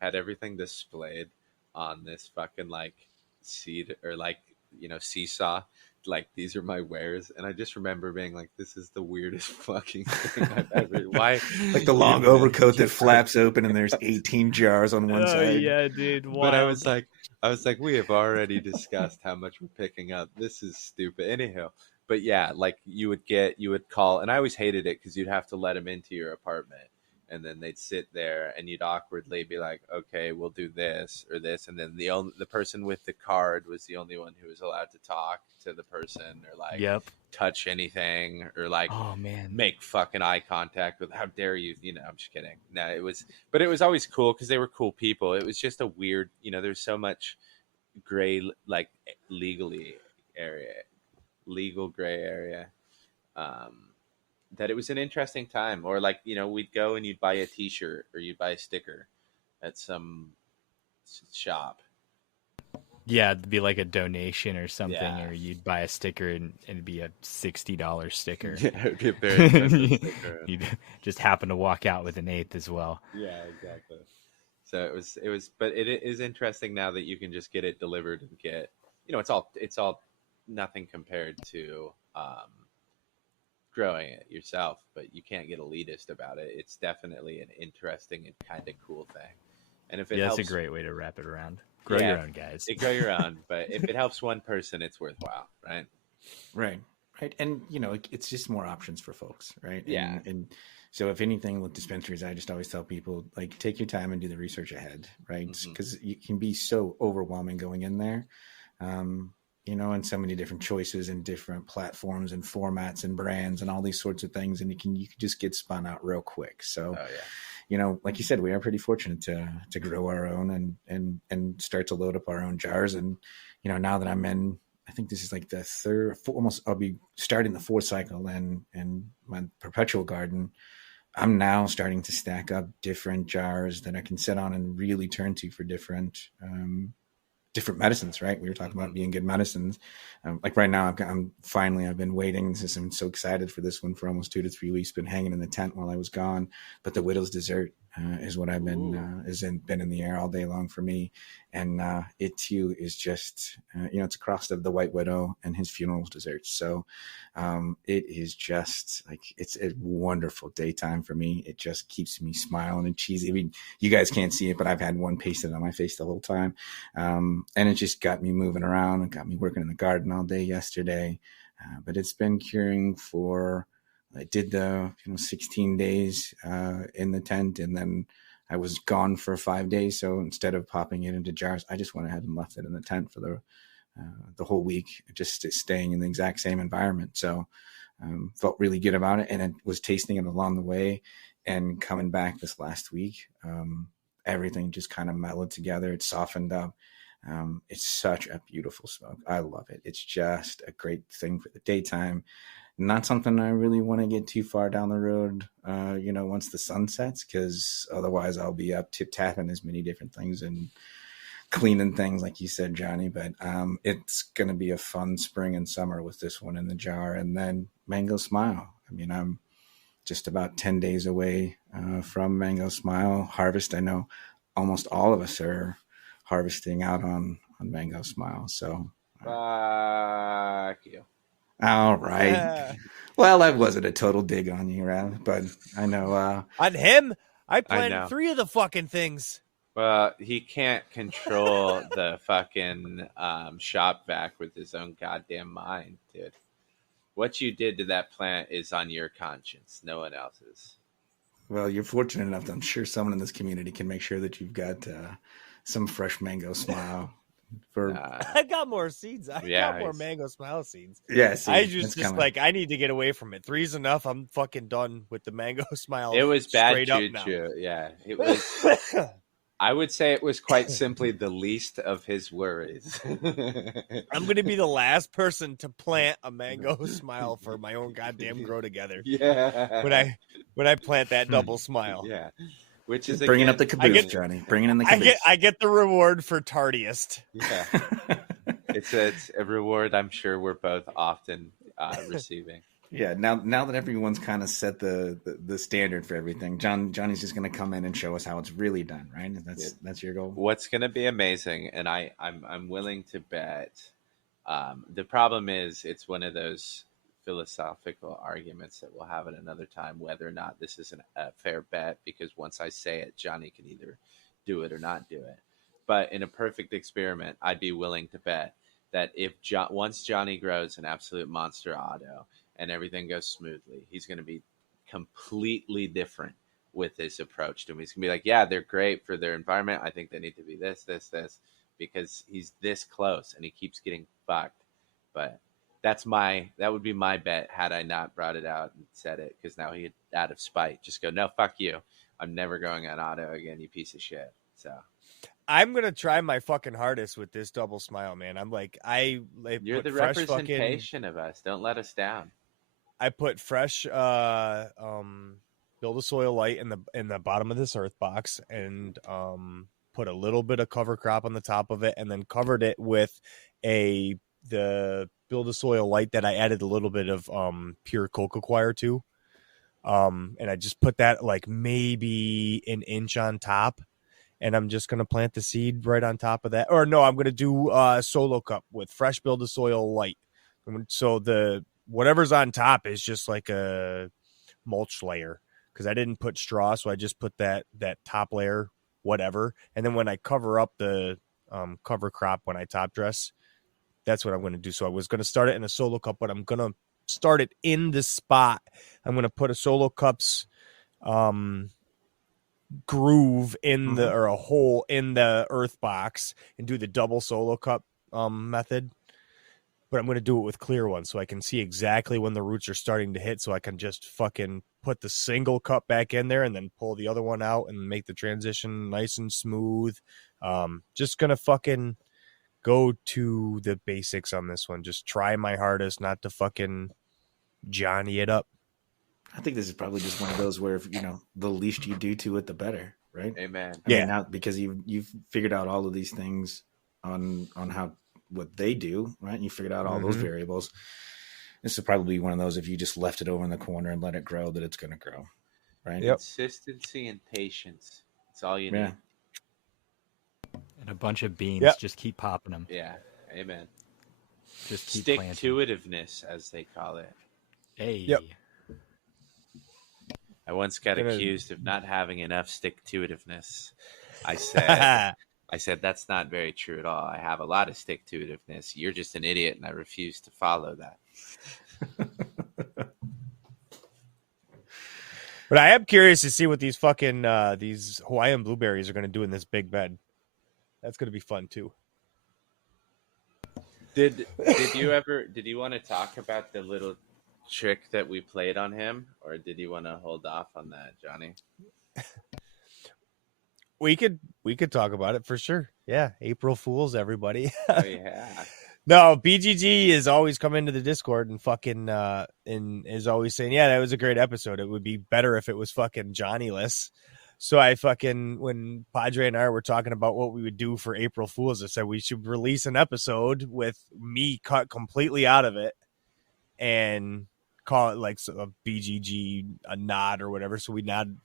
had everything displayed on this fucking like seat or like seesaw. Like these are my wares, and I just remember being like, "This is the weirdest fucking thing I've ever." Why, Like the long overcoat that flaps open and there's 18 jars on one Oh side. yeah, dude, But wild. I was like, we have already discussed how much we're picking up. This is stupid. Anyhow, but yeah, like you would call, and I always hated it because you'd have to let them into your apartment, and then they'd sit there, and you'd awkwardly be like, okay, we'll do this or this, and then the person with the card was the only one who was allowed to talk to the person or like Yep. touch anything or like Oh man. make fucking eye contact with how dare you, I'm just kidding. No, but it was always cool because they were cool people. It was just a weird, there's so much gray, like legally area, legal gray area, um, that it was an interesting time. Or like, we'd go and you'd buy a t-shirt or you'd buy a sticker at some shop. Yeah, it'd be like a donation or something, Yeah. or you'd buy a sticker and it'd be a $60 sticker. Yeah, it would be a very expensive sticker. You'd just happen to walk out with an eighth as well. Yeah, exactly. So it was, but it is interesting now that you can just get it delivered and get, it's all nothing compared to growing it yourself, but you can't get elitist about it. It's definitely an interesting and kind of cool thing. And if it helps, that's a great way to wrap it around. Grow your own, guys. Grow your own, but if it helps one person, it's worthwhile, right? Right. And, it's just more options for folks, right? Yeah. And so if anything with dispensaries, I just always tell people, like, take your time and do the research ahead, right? Because it can be so overwhelming going in there, and so many different choices and different platforms and formats and brands and all these sorts of things. And you can just get spun out real quick. So, like you said, we are pretty fortunate to grow our own and start to load up our own jars. And, now that I'm in, I think this is like the I'll be starting the fourth cycle and my perpetual garden. I'm now starting to stack up different jars that I can sit on and really turn to for different medicines, right? We were talking about being good medicines. Like right now, I've been waiting. I'm so excited for this one for almost 2 to 3 weeks. Been hanging in the tent while I was gone. But the widow's dessert is what I've been been in the air all day long for me. And it too is just it's a cross of the White Widow and his funeral dessert. So it is just like it's a wonderful daytime for me. It just keeps me smiling and cheesy. I mean, you guys can't see it, but I've had one pasted on my face the whole time, and it just got me moving around and got me working in the garden all day yesterday. But it's been curing for. I did the 16 days in the tent, and then I was gone for 5 days. So instead of popping it into jars, I just went ahead and left it in the tent for the whole week, just staying in the exact same environment. So felt really good about it, and I was tasting it along the way. And coming back this last week, everything just kind of mellowed together. It softened up. It's such a beautiful smoke. I love it. It's just a great thing for the daytime. Not something I really want to get too far down the road, once the sun sets, because otherwise I'll be up tip-tapping as many different things and cleaning things like you said, Johnny. But it's going to be a fun spring and summer with this one in the jar. And then Mango Smile. I mean, I'm just about 10 days away from Mango Smile harvest. I know almost all of us are harvesting out on Mango Smile. So fuck you. All right. Yeah. Well, that wasn't a total dig on you, Rav, but I know. On him, I I planted know. 3 of the fucking things. Well, he can't control the fucking shop vac with his own goddamn mind, dude. What you did to that plant is on your conscience, no one else's. Well, you're fortunate enough that I'm sure someone in this community can make sure that you've got some fresh Mango Smile. I got more seeds. I got more Mango Smile seeds. Yeah, see, I just I need to get away from it. 3's enough. I'm fucking done with the Mango Smile. It was bad straight up now. juju. Yeah, it was. I would say it was quite simply the least of his worries. I'm gonna be the last person to plant a mango smile for my own goddamn grow together. Yeah. When I plant that double smile. Yeah. Which is Bringing again, up the caboose, Johnny. Bringing in the caboose. I get the reward for tardiest. Yeah. It's a reward I'm sure we're both often receiving. Yeah, now that everyone's kind of set the standard for everything, Johnny's just going to come in and show us how it's really done, right? That's your goal. What's going to be amazing, and I'm willing to bet. The problem is, it's one of those philosophical arguments that we'll have at another time, whether or not this is a fair bet, because once I say it, Johnny can either do it or not do it. But in a perfect experiment, I'd be willing to bet that if once Johnny grows an absolute monster auto and everything goes smoothly, he's going to be completely different with his approach to him. He's going to be like, yeah, they're great for their environment. I think they need to be this, because he's this close and he keeps getting fucked. But that would be my bet had I not brought it out and said it, because now he'd, out of spite, just go, no, fuck you. I'm never going on auto again, you piece of shit. So I'm gonna try my fucking hardest with this double smile, man. I'm like, you're the representation of us. Don't let us down. I put fresh build a soil light in the bottom of this earth box, and put a little bit of cover crop on the top of it, and then covered it with the build a soil light that I added a little bit of pure cocoa coir to. And I just put that like maybe an inch on top, and I'm just going to plant the seed right on top of that. Or no, I'm going to do solo cup with fresh build a soil light. So whatever's on top is just like a mulch layer, because I didn't put straw. So I just put that top layer, whatever. And then when I cover up the cover crop, when I top dress, that's what I'm going to do. So I was going to start it in a solo cup, but I'm going to start it in the spot. I'm going to put a solo cups groove in the, or a hole in the earth box, and do the double solo cup method. But I'm going to do it with clear ones, so I can see exactly when the roots are starting to hit, so I can just fucking put the single cup back in there and then pull the other one out and make the transition nice and smooth. Just going to fucking go to the basics on this one. Just try my hardest not to fucking Johnny it up. I think this is probably just one of those where, the least you do to it, the better, right? Amen. I mean, now, because you've figured out all of these things on how what they do, right? And you figured out all those variables. This is probably one of those, if you just left it over in the corner and let it grow, that it's going to grow, right? Yep. Consistency and patience. That's all you need. Yeah. And a bunch of beans. Yep. Just keep popping them. Yeah. Amen. Just keep Stick-to-itiveness, as they call it. Hey. Yep. I once got accused of not having enough stick-to-itiveness. I said, that's not very true at all. I have a lot of stick-to-itiveness. You're just an idiot, and I refuse to follow that. But I am curious to see what these fucking these Hawaiian blueberries are going to do in this big bed. That's going to be fun too. Did you want to talk about the little trick that we played on him, or did you want to hold off on that, Johnny? We could talk about it for sure. Yeah, April Fools, everybody. Oh yeah. No, BGG is always coming to the Discord and fucking and is always saying, yeah, that was a great episode. It would be better if it was fucking Johnny-less. So I fucking, when Padre and I were talking about what we would do for April Fools, I said we should release an episode with me cut completely out of it and call it like a BGG, a nod or whatever. So we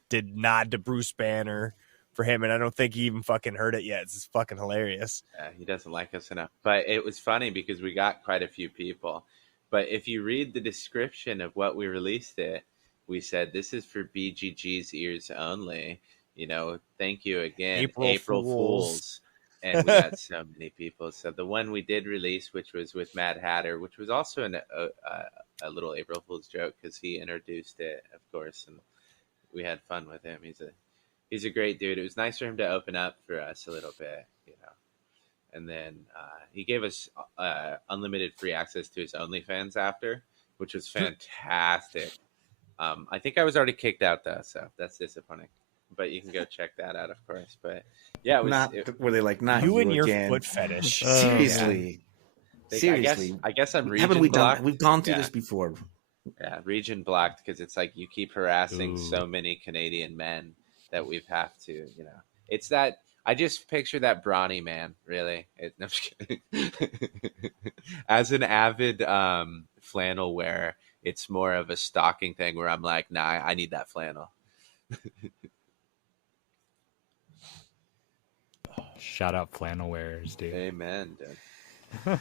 did nod to Bruce Banner for him, and I don't think he even fucking heard it yet. It's fucking hilarious. He doesn't like us enough. But it was funny because we got quite a few people. But if you read the description of what we released we said, this is for BGG's ears only. Thank you again, April Fools. And we got so many people. So the one we did release, which was with Mad Hatter, which was also a little April Fool's joke, because he introduced it, of course, and we had fun with him. He's a great dude. It was nice for him to open up for us a little bit, And then he gave us unlimited free access to his OnlyFans after, which was fantastic. I think I was already kicked out though, so that's disappointing. but you can go check that out, of course. But yeah, were they like, not you and your again. foot fetish. Seriously. Seriously, I guess I'm region Haven't we blocked. done? We've gone through this before. Yeah, region blocked because it's like you keep harassing so many Canadian men that we've have to, you know. It's that I just picture that brawny man, really. No, I'm just kidding. As an avid flannel wearer, it's more of a stalking thing where I'm like, nah, I need that flannel. Shout out flannel wearers, dude. Amen, dude.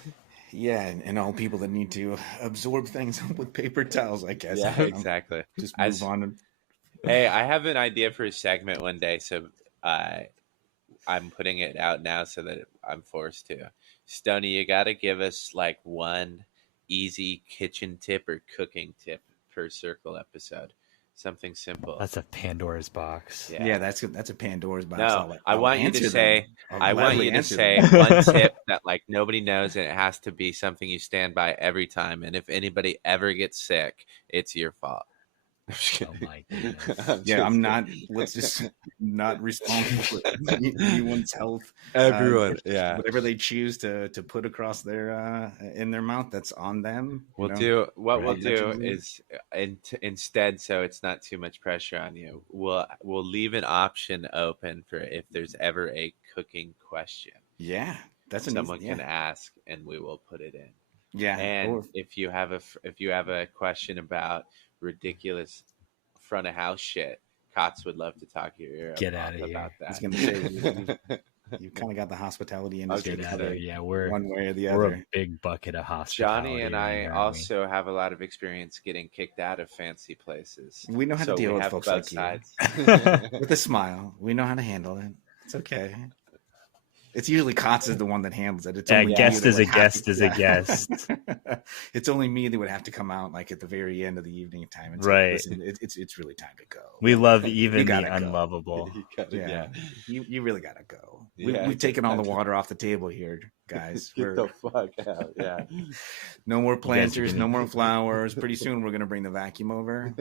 Yeah, and all people that need to absorb things with paper towels, I guess. Yeah, exactly. Just move on. Hey, I have an idea for a segment one day, so I'm putting it out now so that I'm forced to. Stoney, you got to give us like one easy kitchen tip or cooking tip per circle episode. Something simple. That's a Pandora's box. Yeah, that's a Pandora's box. No, I want you to say them. one tip that like nobody knows, and it has to be something you stand by every time. And if anybody ever gets sick, it's your fault. Oh my goodness. I'm not. Let's just not responsible for anyone's health. Everyone, yeah. Whatever they choose to put across their in their mouth, that's on them. We'll do is instead, so it's not too much pressure on you. We'll leave an option open for if there's ever a cooking question. Yeah, that's someone can ask, and we will put it in. Yeah, and if you have a question about ridiculous front of house shit, Kotz would love to talk your ear Get out of here about that. I was going to say you kind of got the hospitality industry. Yeah, we're one way or the we're other. a big bucket of hospitality. Johnny and I also have a lot of experience getting kicked out of fancy places. We know how to deal with folks like sides. You with a smile. We know how to handle it. It's okay. It's usually Kotz is the one that handles it. It's only guest is a guest is a guest. It's only me that would have to come out like at the very end of the evening time. And say, right. Listen, it's really time to go. We love even the unlovable. You really gotta go. Yeah, we've taken all the water off the table here, guys. Get the fuck out. Yeah. No more planters, no more flowers. Pretty soon we're gonna bring the vacuum over.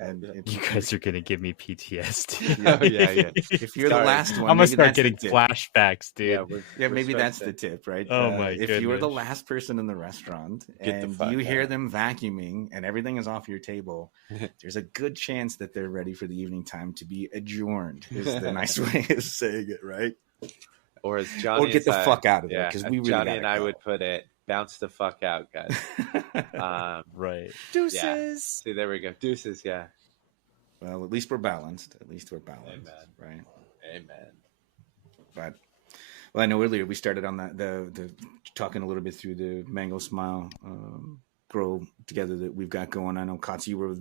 And you guys are gonna give me PTSD. Yeah. If you're the last one, I'm gonna start getting flashbacks, dude. Yeah, maybe that's the tip, right? Oh my goodness. If you were the last person in the restaurant and you hear them vacuuming and everything is off your table, there's a good chance that they're ready for the evening time to be adjourned. Is the nice way of saying it, right? Or as Johnny, or get the fuck out of there, because we really Johnny and I would put it, bounce the fuck out, guys. Right. Deuces. Yeah. See, there we go. Deuces. Yeah. Well, at least we're balanced. Amen. Right? Amen. But well, I know earlier we started on the talking a little bit through the Mango Smile grow together that we've got going. I know Kotz, you were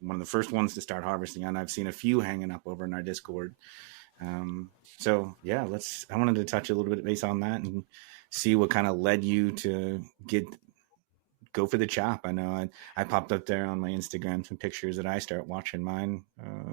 one of the first ones to start harvesting, and I've seen a few hanging up over in our Discord. So yeah, I wanted to touch a little bit based on that and see what kind of led you to go for the chop. I know I popped up there on my Instagram some pictures that I start watching mine.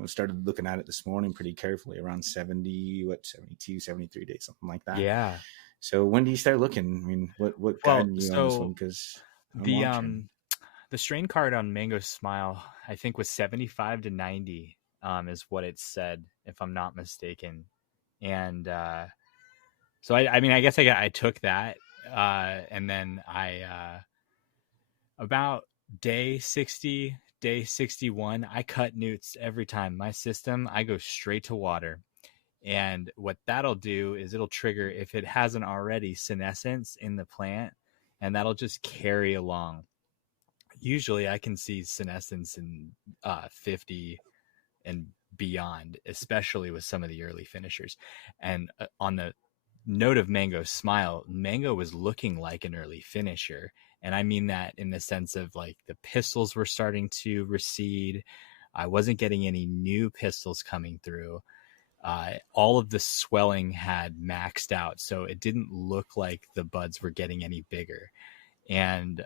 Started looking at it this morning pretty carefully, around 72, 73 days, something like that. Yeah. So when do you start looking? I mean, what guided you on this one? Because the strain card on Mango Smile, I think, was 75 to 90, is what it said, if I'm not mistaken. And so I mean, I guess I took that, and then about day 60, day 61, I cut newts every time. My system, I go straight to water. And what that'll do is it'll trigger, if it hasn't already, senescence in the plant, and that'll just carry along. Usually I can see senescence in 50 and beyond, especially with some of the early finishers. And on the note of Mango Smile, Mango was looking like an early finisher. And I mean that in the sense of like the pistils were starting to recede. I wasn't getting any new pistils coming through. All of the swelling had maxed out, so it didn't look like the buds were getting any bigger. And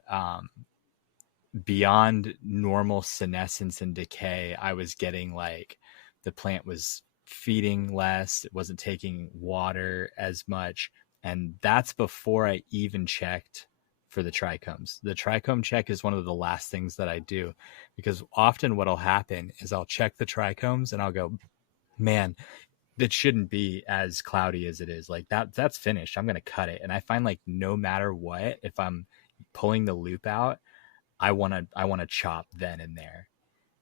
beyond normal senescence and decay, I was getting like the plant was feeding less, it wasn't taking water as much. And that's before I even checked for the trichomes. The trichome check is one of the last things that I do, because often what'll happen is I'll check the trichomes and I'll go, man, that shouldn't be as cloudy as it is. Like that's finished. I'm gonna cut it. And I find like no matter what, if I'm pulling the loop out, I wanna chop then and there.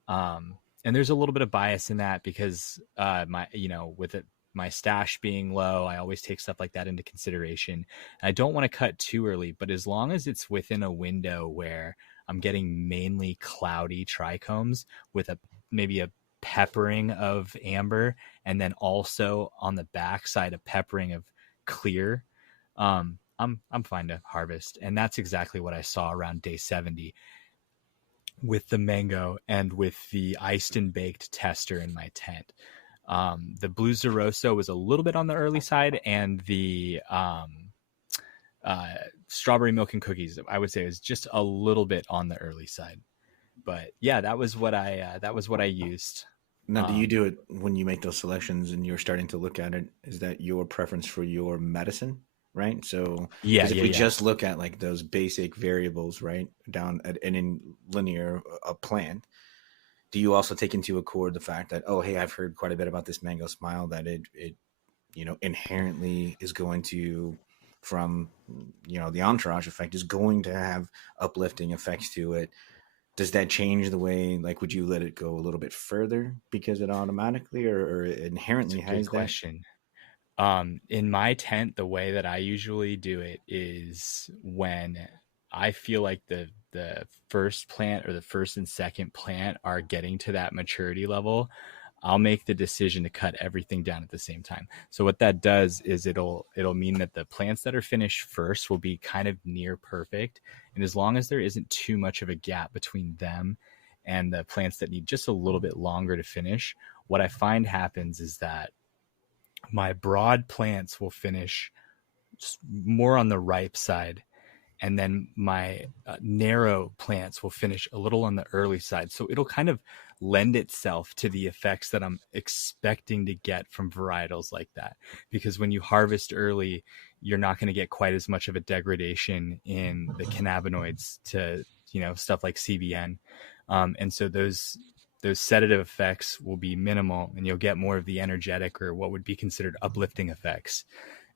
And there's a little bit of bias in that because my with it my stash being low, I always take stuff like that into consideration. And I don't want to cut too early, but as long as it's within a window where I'm getting mainly cloudy trichomes with a maybe a peppering of amber, and then also on the backside a peppering of clear, I'm fine to harvest. And that's exactly what I saw around day 70 with the mango and with the iced and baked tester in my tent. The blue Zeroso was a little bit on the early side, and the strawberry milk and cookies, I would say, is just a little bit on the early side. But yeah, that was what I used. Now, do you do it when you make those selections and you're starting to look at it? Is that your preference for your medicine, right? So, Yeah, because if yeah, we yeah. just look at like those basic variables, right, down at and in linear a plant, do you also take into accord the fact that, oh, hey, I've heard quite a bit about this mango smile, that it inherently is going to, from the entourage effect, is going to have uplifting effects to it. Does that change the way, like, would you let it go a little bit further because it automatically or It's inherently a good has that? question. In my tent, the way that I usually do it is when I feel like the first plant or the first and second plant are getting to that maturity level, I'll make the decision to cut everything down at the same time. So what that does is it'll mean that the plants that are finished first will be kind of near perfect, and as long as there isn't too much of a gap between them and the plants that need just a little bit longer to finish, what I find happens is that my broad plants will finish more on the ripe side, and then my narrow plants will finish a little on the early side. So it'll kind of lend itself to the effects that I'm expecting to get from varietals like that. Because when you harvest early, you're not going to get quite as much of a degradation in the cannabinoids to stuff like CBN, and so those sedative effects will be minimal, and you'll get more of the energetic or what would be considered uplifting effects.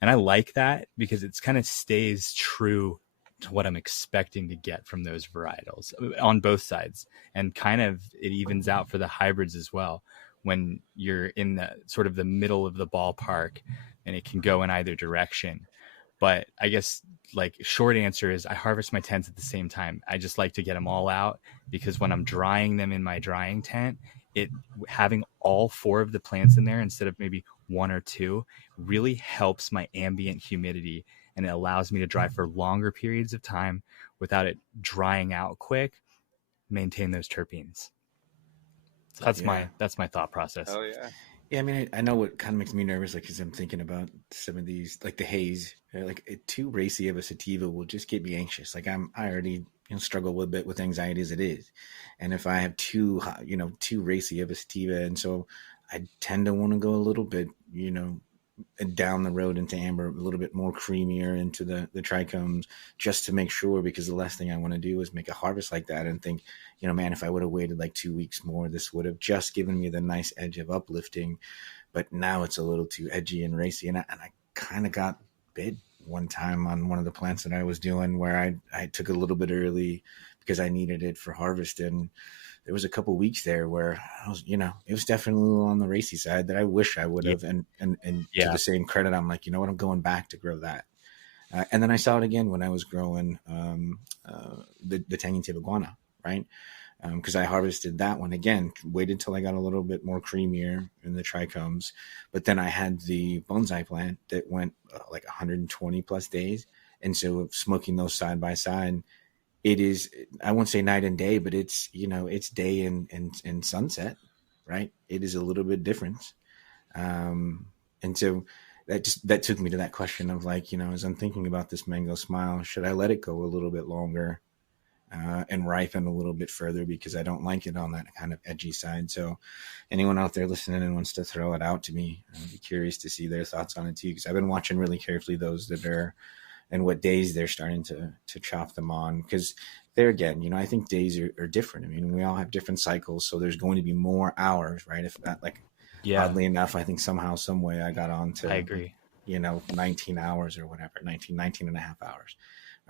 And I like that because it's kind of stays true to what I'm expecting to get from those varietals on both sides. And kind of it evens out for the hybrids as well when you're in the sort of the middle of the ballpark, and it can go in either direction. But I guess like short answer is I harvest my tents at the same time. I just like to get them all out because when I'm drying them in my drying tent, it having all four of the plants in there instead of maybe one or two really helps my ambient humidity, and it allows me to dry for longer periods of time without it drying out quick, maintain those terpenes. So Yeah. that's my thought process. Oh yeah. Yeah, I mean, I know what kind of makes me nervous, like, because I'm thinking about some of these, like the haze, like too racy of a sativa will just get me anxious. Like I already struggle with a bit with anxiety as it is, and if I have too racy of a sativa, and so I tend to want to go a little bit, down the road into amber, a little bit more creamier into the trichomes, just to make sure, because the last thing I want to do is make a harvest like that and think, man, if I would have waited like 2 weeks more, this would have just given me the nice edge of uplifting. But now it's a little too edgy and racy, and I kind of got bit one time on one of the plants that I was doing, where I took a little bit early because I needed it for harvest, and there was a couple weeks there where I was, it was definitely a little on the racy side that I wish I would have. And to Yeah. the same credit, I'm like, what, I'm going back to grow that. And then I saw it again when I was growing the Tangy Tib Iguana, right? Because I harvested that one again, waited till I got a little bit more creamier in the trichomes. But then I had the bonsai plant that went like 120 plus days. And so smoking those side by side, it is, I won't say night and day, but it's it's day and sunset, right? It is a little bit different. And so that took me to that question of like, as I'm thinking about this mango smile, should I let it go a little bit longer and ripen a little bit further, because I don't like it on that kind of edgy side. So anyone out there listening and wants to throw it out to me, I'd be curious to see their thoughts on it too, because I've been watching really carefully those that are, and what days they're starting to chop them on. Because there again, I think days are different. I mean, we all have different cycles, so there's going to be more hours, right? If not, like Yeah, Oddly enough, I think somehow, some way I got on I to, agree. 19 hours or whatever, 19 and a half hours.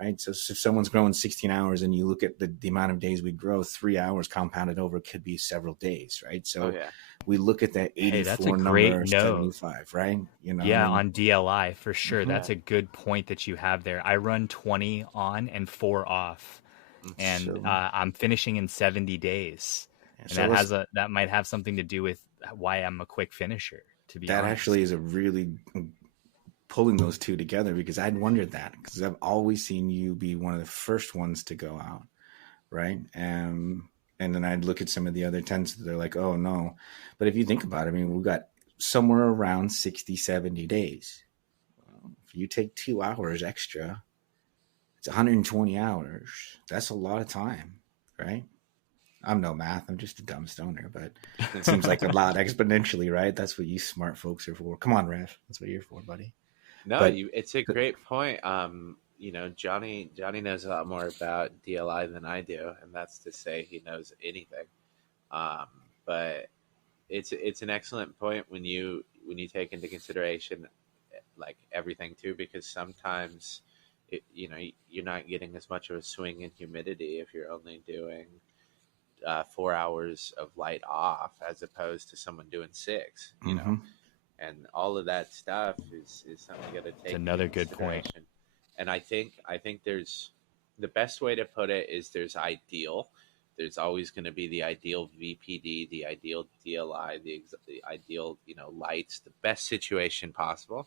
Right. So if someone's growing 16 hours and you look at the amount of days we grow, 3 hours compounded over could be several days. Right. Oh So yeah. we look at that Hey, that's a 84 great number, note. 75, right? Yeah, on DLI for sure. Mhm. That's a good point that you have there. I run 20 on and 4 off, Mhm. and so, I'm finishing in 70 days, and so let's, that might have something to do with why I'm a quick finisher. To be that actually honest. is a really pulling those two together, because I'd wondered that, because I've always seen you be one of the first ones to go out. Right. And then I'd look at some of the other tents that they're like, oh no. But if you think about it, I mean, we've got somewhere around 60, 70 days. If you take 2 hours extra, it's 120 hours. That's a lot of time, right? I'm no math. I'm just a dumb stoner, but it seems like a lot exponentially, right? That's what you smart folks are for. Come on, Rev. That's what you're for, buddy. No, But it's a great point. Johnny knows a lot more about DLI than I do, and that's to say he knows anything. Um, but it's an excellent point when you take into consideration like everything too, because sometimes you're not getting as much of a swing in humidity if you're only doing 4 hours of light off as opposed to someone doing six. mm-hmm. And all of that stuff is something you got to It's take into another good point. consideration. And I think there's the best way to put it is there's ideal. There's always going to be the ideal VPD, the ideal DLI, the ideal lights, the best situation possible.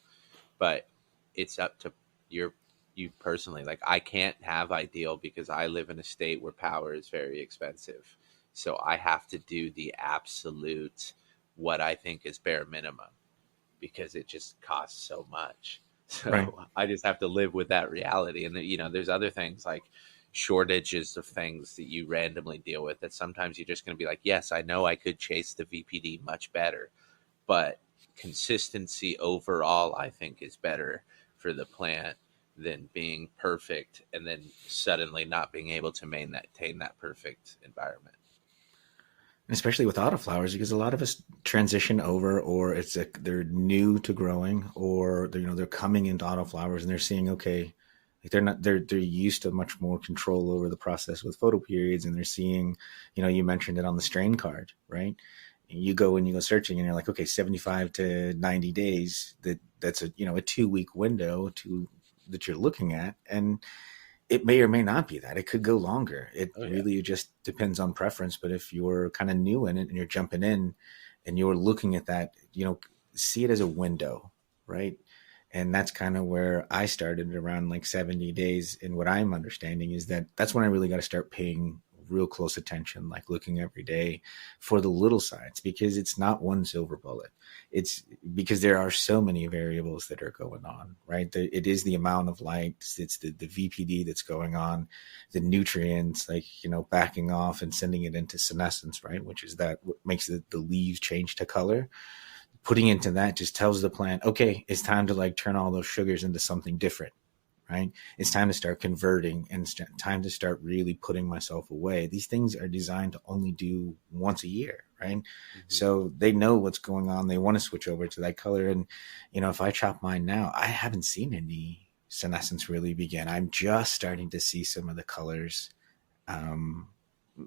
But it's up to your you personally. Like I can't have ideal because I live in a state where power is very expensive. So I have to do the absolute what I think is bare minimum because it just costs so much. Right. So I just have to live with that reality. And there's other things like shortages of things that you randomly deal with that sometimes you're just going to be like, yes, I know I could chase the VPD much better, but consistency overall, I think, is better for the plant than being perfect and then suddenly not being able to maintain that perfect environment. Especially with autoflowers, because a lot of us transition over, or they're new to growing, or they're coming into autoflowers and they're seeing, okay, like they're used to much more control over the process with photo periods, and they're seeing, you mentioned it on the strain card, right? You go and you go searching and you're like, okay, 75 to 90 days, that's a 2 week window that you're looking at, and it may or may not be that. It could go longer. It Oh yeah. really just depends on preference. But if you're kind of new in it and you're jumping in and you're looking at that, see it as a window, right? And that's kind of where I started around like 70 days. And what I'm understanding is that's when I really got to start paying real close attention, like looking every day for the little signs, because it's not one silver bullet. It's because there are so many variables that are going on, right? It is the amount of light, it's the VPD that's going on, the nutrients, like, backing off and sending it into senescence, right? Which is what makes the leaves change to color. Putting into that just tells the plant, okay, it's time to like turn all those sugars into something different, right? It's time to start converting, and it's time to start really putting myself away. These things are designed to only do once a year, right? Mm-hmm. So they know what's going on. They want to switch over to that color. And, if I chop mine now, I haven't seen any senescence really begin. I'm just starting to see some of the colors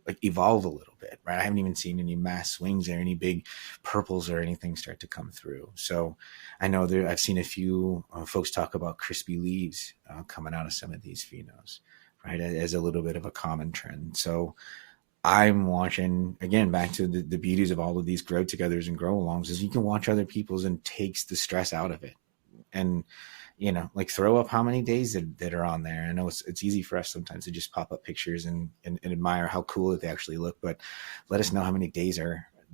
like evolve a little bit, right? I haven't even seen any mass swings or any big purples or anything start to come through. So I know I've seen a few folks talk about crispy leaves coming out of some of these phenos, right? As a little bit of a common trend. So I'm watching, again, back to the beauties of all of these grow togethers and grow alongs, is you can watch other people's and takes the stress out of it. And like throw up how many days that are on there. I know it's easy for us sometimes to just pop up pictures and admire how cool that they actually look, but let us know how many days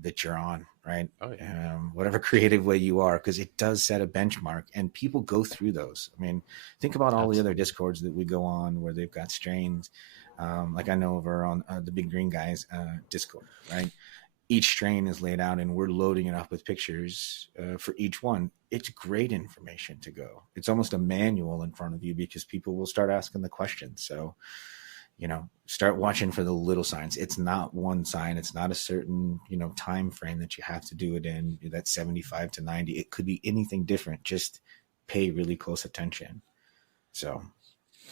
that you're on, right? Oh, yeah. Whatever creative way you are, because it does set a benchmark, and people go through those. I mean, think about all the other Discords that we go on where they've got strains. Like I know over on the Big Green Guys Discord, right? Each strain is laid out and we're loading it up with pictures for each one. It's great information to go. It's almost a manual in front of you because people will start asking the questions. So, start watching for the little signs. It's not one sign. It's not a certain, time frame that you have to do it in. That's 75 to 90. It could be anything different. Just pay really close attention. So,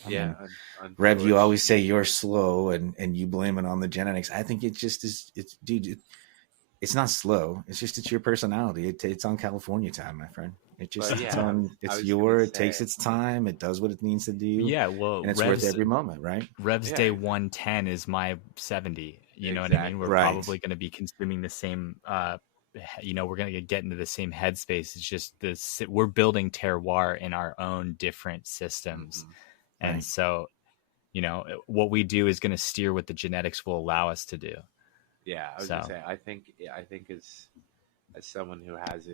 I Yeah, mean, Rev, you always say you're slow and you blame it on the genetics. I think it just is. Dude, it's not slow. It's your personality. It's on California time, my friend. It just, it takes its time. It does what it needs to do. Yeah. Well, and it's worth every moment, right? Rev's day 110 is my 70. You know what I mean? We're probably going to be consuming the same, we're going to get into the same headspace. It's just we're building terroir in our own different systems. Mm-hmm. And so, what we do is going to steer what the genetics will allow us to do. Yeah, I was gonna say. I think as someone who has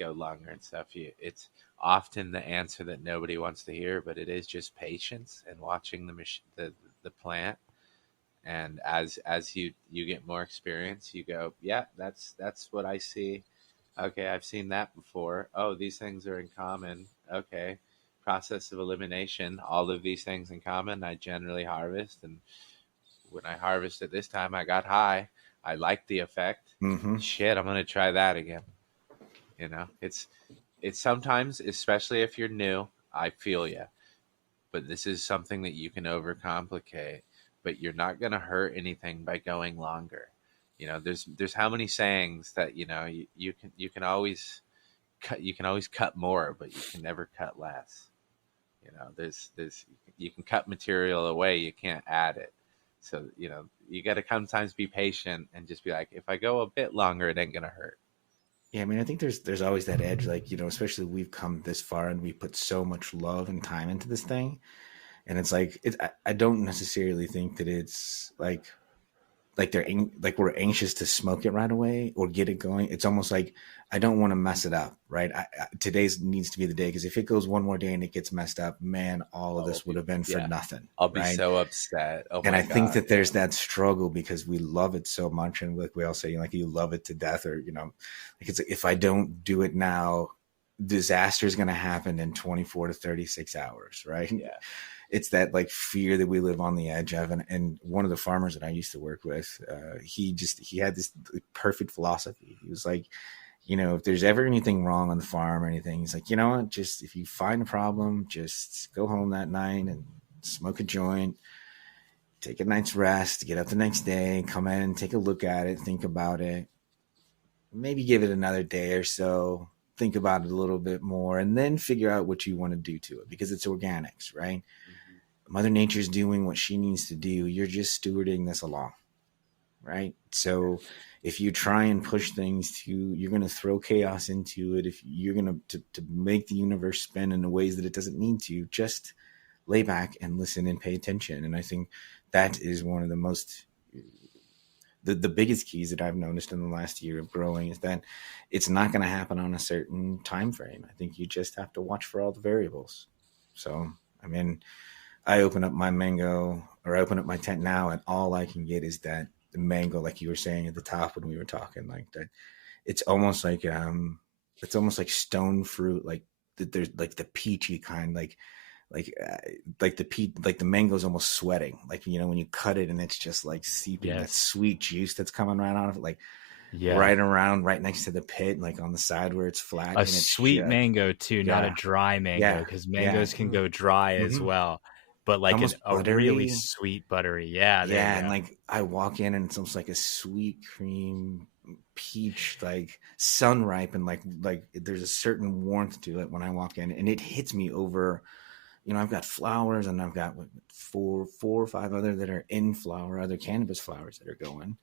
go longer and stuff, it's often the answer that nobody wants to hear, but it is just patience and watching the plant. And as you get more experience, you go, yeah, that's what I see. Okay, I've seen that before. Oh, these things are in common. Okay, process of elimination. All of these things in common. I generally harvest, and when I harvested this time, I got high. I like the effect. Mm-hmm. Shit, I'm gonna try that again. It's sometimes, especially if you're new, I feel you. But this is something that you can overcomplicate. But you're not gonna hurt anything by going longer. There's how many sayings that you can always cut more, but you can never cut less. There's you can cut material away, you can't add it. So, you got to sometimes be patient and just be like, if I go a bit longer, it ain't going to hurt. Yeah, I mean, I think there's always that edge, like, especially we've come this far and we put so much love and time into this thing. And it's like, I don't necessarily think that it's like we're anxious to smoke it right away or get it going. It's almost like I don't want to mess it up, right? Today's needs to be the day, because if it goes one more day and it gets messed up, man, all of this would have been for nothing. I'll be so upset. And I think that there's that struggle because we love it so much, and like we all say, like, you love it to death, or like it's like, if I don't do it now, disaster is going to happen in 24 to 36 hours, right? Yeah. It's that like fear that we live on the edge of. And one of the farmers that I used to work with, he had this perfect philosophy. He was like, if there's ever anything wrong on the farm or anything, he's like, you know what, just if you find a problem, just go home that night and smoke a joint, take a night's rest, get up the next day, come in and take a look at it, think about it, maybe give it another day or so, think about it a little bit more, and then figure out what you want to do to it, because it's organics, right? Mother Nature's doing what she needs to do. You're just stewarding this along, right? So if you try and push things you're going to throw chaos into it. If you're going to make the universe spin in the ways that it doesn't need to, just lay back and listen and pay attention. And I think that is one of the most, the biggest keys that I've noticed in the last year of growing, is that it's not going to happen on a certain time frame. I think you just have to watch for all the variables. So, I mean, I open up my tent now, and all I can get is that the mango, like you were saying at the top when we were talking, like that. It's almost like stone fruit, like there's like the peachy kind, like the mango's almost sweating, like when you cut it and it's just like seeping that sweet juice that's coming right out of it, like right next to the pit, like on the side where it's flat. A sweet mango too, not a dry mango, because mangoes can go dry as well. But like a really sweet buttery, and like I walk in and it's almost like a sweet cream peach, like sun ripe, and like there's a certain warmth to it when I walk in, and it hits me over. I've got flowers, and I've got four or five other that are in flower, other cannabis flowers that are going,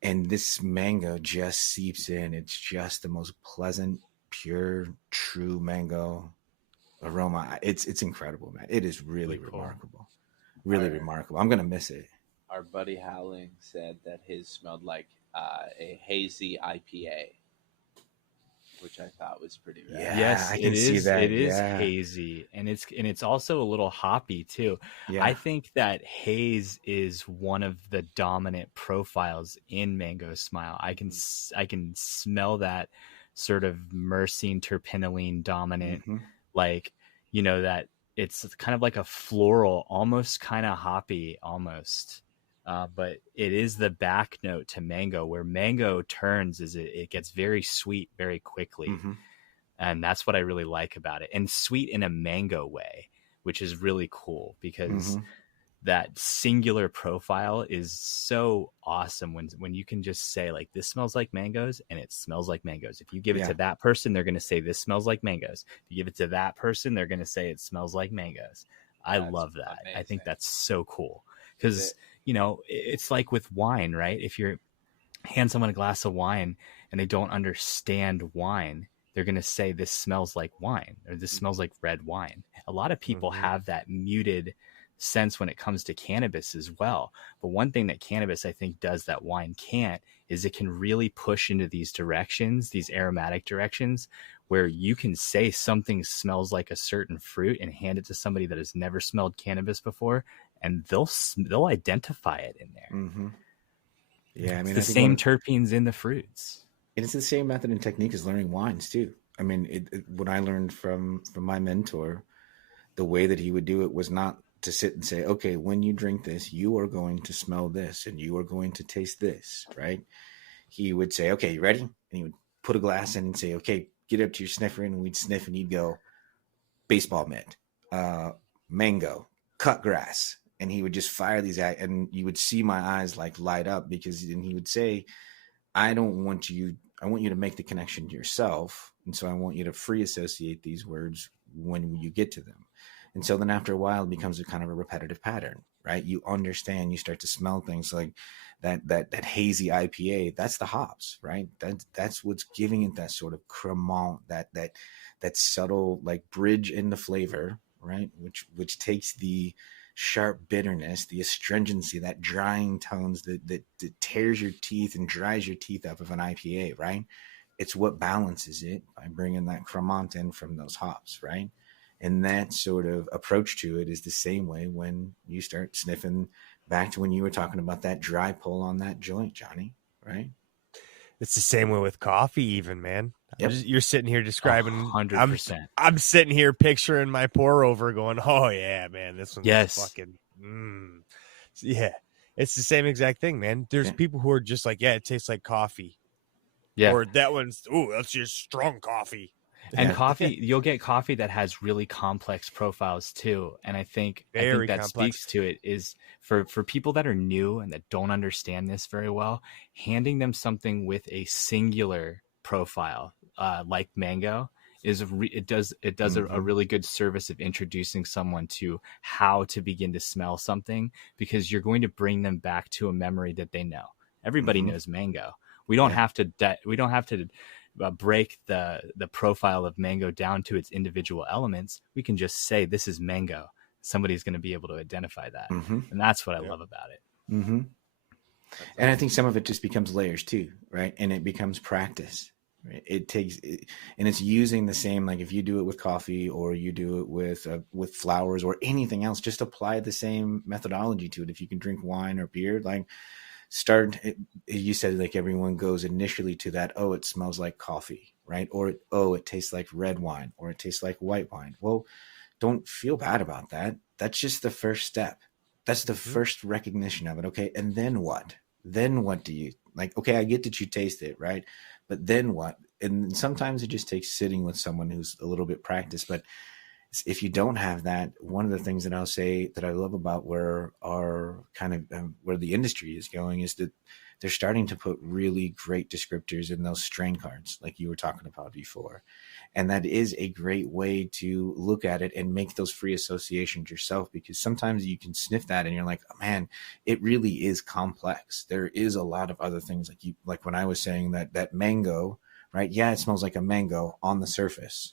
and this mango just seeps in. It's just the most pleasant, pure, true mango aroma. It's incredible, man. It is really remarkable. Really remarkable. I'm gonna miss it. Our buddy Howling said that his smelled like a hazy IPA, which I thought was pretty rad. Yes, I can see that. It is hazy, and it's also a little hoppy too. I think that haze is one of the dominant profiles in Mango Smile. I can smell that sort of myrcene terpinolene dominant, like that it's kind of like a floral, almost kind of hoppy almost. But it is the back note to mango. Where mango turns is it gets very sweet very quickly. Mm-hmm. And that's what I really like about it. And sweet in a mango way, which is really cool because that singular profile is so awesome when you can just say like, this smells like mangoes, and it smells like mangoes. If you give it to that person, they're going to say this smells like mangoes. If you give it to that person, they're going to say it smells like mangoes. I love that. Amazing. I think that's so cool because, you know, it's like with wine, right? If you hand someone a glass of wine and they don't understand wine, they're going to say this smells like wine, or this smells like red wine. A lot of people have that muted sense when it comes to cannabis as well. But one thing that cannabis, I think, does that wine can't is it can really push into these directions, these aromatic directions, where you can say something smells like a certain fruit and hand it to somebody that has never smelled cannabis before, and they'll identify it in there. Yeah, I mean, it's the same terpenes in the fruits. And it's the same method and technique as learning wines too. I mean, what I learned from my mentor, the way that he would do it was not to sit and say, okay, when you drink this, you are going to smell this and you are going to taste this, right? He would say, okay, you ready? And he would put a glass in and say, okay, get up to your sniffer, and we'd sniff, and he'd go, baseball mitt, mango, cut grass. And he would just fire these out, and you would see my eyes like light up, because then he would say, I want you to make the connection to yourself. And so I want you to free associate these words when you get to them. And so then after a while, it becomes a kind of a repetitive pattern, right? You understand, you start to smell things like that hazy IPA. That's the hops, right? That's what's giving it that sort of cremant, that subtle like bridge in the flavor, right? Which takes the sharp bitterness, the astringency, that drying tones that tears your teeth and dries your teeth up of an IPA, right? It's what balances it by bringing that cremant in from those hops, right? And that sort of approach to it is the same way when you start sniffing, back to when you were talking about that dry pull on that joint, Johnny, right? It's the same way with coffee, even, man. Yep. You're sitting here describing 100%. I'm sitting here picturing my pour over going, oh yeah, man, this one's fucking yeah. It's the same exact thing, man. There's people who are just like, yeah, it tastes like coffee. Yeah. Or that one's, that's just strong coffee. And coffee, you'll get coffee that has really complex profiles too. And I think that speaks to it is for people that are new and that don't understand this very well, handing them something with a singular profile, like mango, it does a really good service of introducing someone to how to begin to smell something, because you're going to bring them back to a memory that they know. Everybody knows mango. We don't have to break the profile of mango down to its individual elements. We can just say this is mango. Somebody's going to be able to identify that. And that's what I love about it. And I think some of it just becomes layers too, right? And it becomes practice, right? And it's using the same, like if you do it with coffee or you do it with flowers or anything else, just apply the same methodology to it. If you can drink wine or beer, like you said, like everyone goes initially to that, oh, it smells like coffee, right? Or, oh, it tastes like red wine, or it tastes like white wine. Well, don't feel bad about that. That's just the first step. That's the first recognition of it. Okay. And then what? Then what do you like? Okay, I get that you taste it, right? But then what? And sometimes it just takes sitting with someone who's a little bit practiced. But if you don't have that, one of the things that I'll say that I love about where our kind of where the industry is going is that they're starting to put really great descriptors in those strain cards, like you were talking about before. And that is a great way to look at it and make those free associations yourself, because sometimes you can sniff that and you're like, oh, man, it really is complex. There is a lot of other things, like when I was saying that mango, right? Yeah, it smells like a mango on the surface,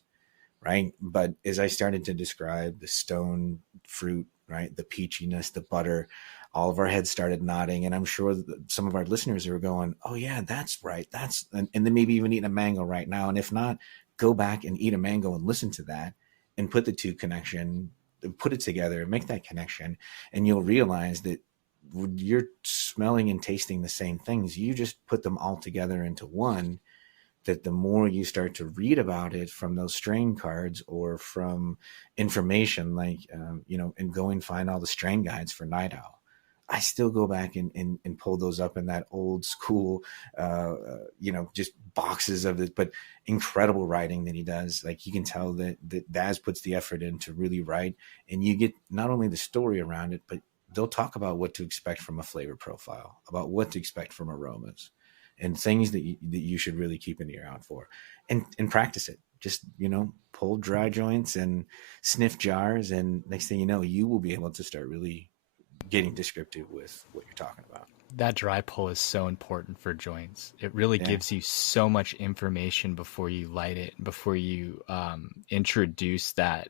right? But as I started to describe the stone fruit, right, the peachiness, the butter, all of our heads started nodding. And I'm sure that some of our listeners are going, oh yeah, that's right. And then maybe even eating a mango right now. And if not, go back and eat a mango and listen to that and put the two put it together and make that connection. And you'll realize that you're smelling and tasting the same things. You just put them all together into one, that the more you start to read about it from those strain cards or from information like, and go and find all the strain guides for night owl. I still go back and pull those up in that old school, just boxes of it, but incredible writing that he does. Like, you can tell that Daz puts the effort in to really write, and you get not only the story around it, but they'll talk about what to expect from a flavor profile, about what to expect from aromas, and things that you should really keep an ear out for, and practice it. Just, pull dry joints and sniff jars, and next thing you know, you will be able to start really getting descriptive with what you're talking about. That dry pull is so important for joints. It really Yeah. gives you so much information before you light it, before you introduce that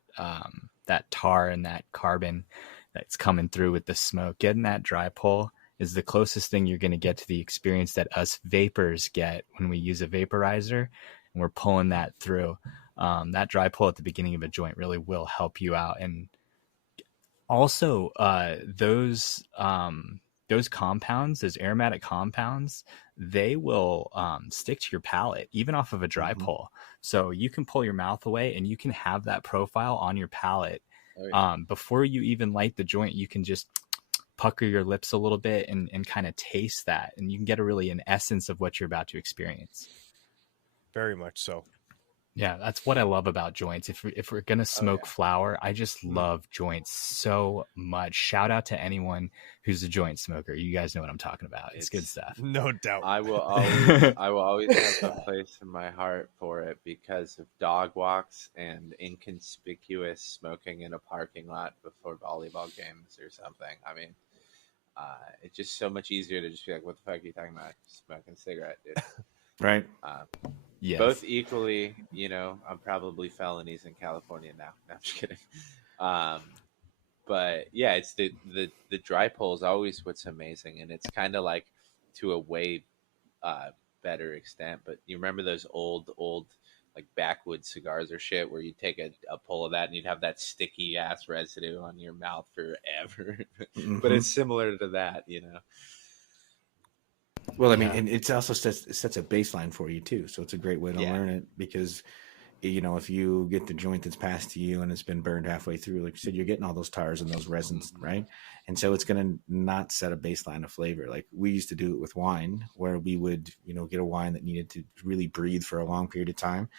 tar and that carbon that's coming through with the smoke. Getting that dry pull is the closest thing you're going to get to the experience that us vapors get when we use a vaporizer and we're pulling that through. That dry pull at the beginning of a joint really will help you out. And also, those compounds, those aromatic compounds, they will stick to your palate even off of a dry pull. So you can pull your mouth away and you can have that profile on your palate. Oh, yeah. Before you even light the joint, you can just pucker your lips a little bit and kind of taste that, and you can get an essence of what you're about to experience. Very much so. Yeah, that's what I love about joints. If we're gonna smoke flower, I just love joints so much. Shout out to anyone who's a joint smoker. You guys know what I'm talking about. It's good stuff. No doubt. I will always have a place in my heart for it because of dog walks and inconspicuous smoking in a parking lot before volleyball games or something. I mean, it's just so much easier to just be like, "What the fuck are you talking about? Smoking a cigarette, dude." Right. Yes. Both equally, I'm probably felonies in California now. No, I'm just kidding. But yeah, it's the dry pull is always what's amazing, and it's kind of like to a way better extent. But you remember those old like backwoods cigars or shit where you take a pull of that and you'd have that sticky ass residue on your mouth forever. But it's similar to that, Well, I mean, and it's also sets a baseline for you too. So it's a great way to learn it because, if you get the joint that's passed to you and it's been burned halfway through, like you said, you're getting all those tars and those resins, right? And so it's going to not set a baseline of flavor. Like we used to do it with wine, where we would, get a wine that needed to really breathe for a long period of time.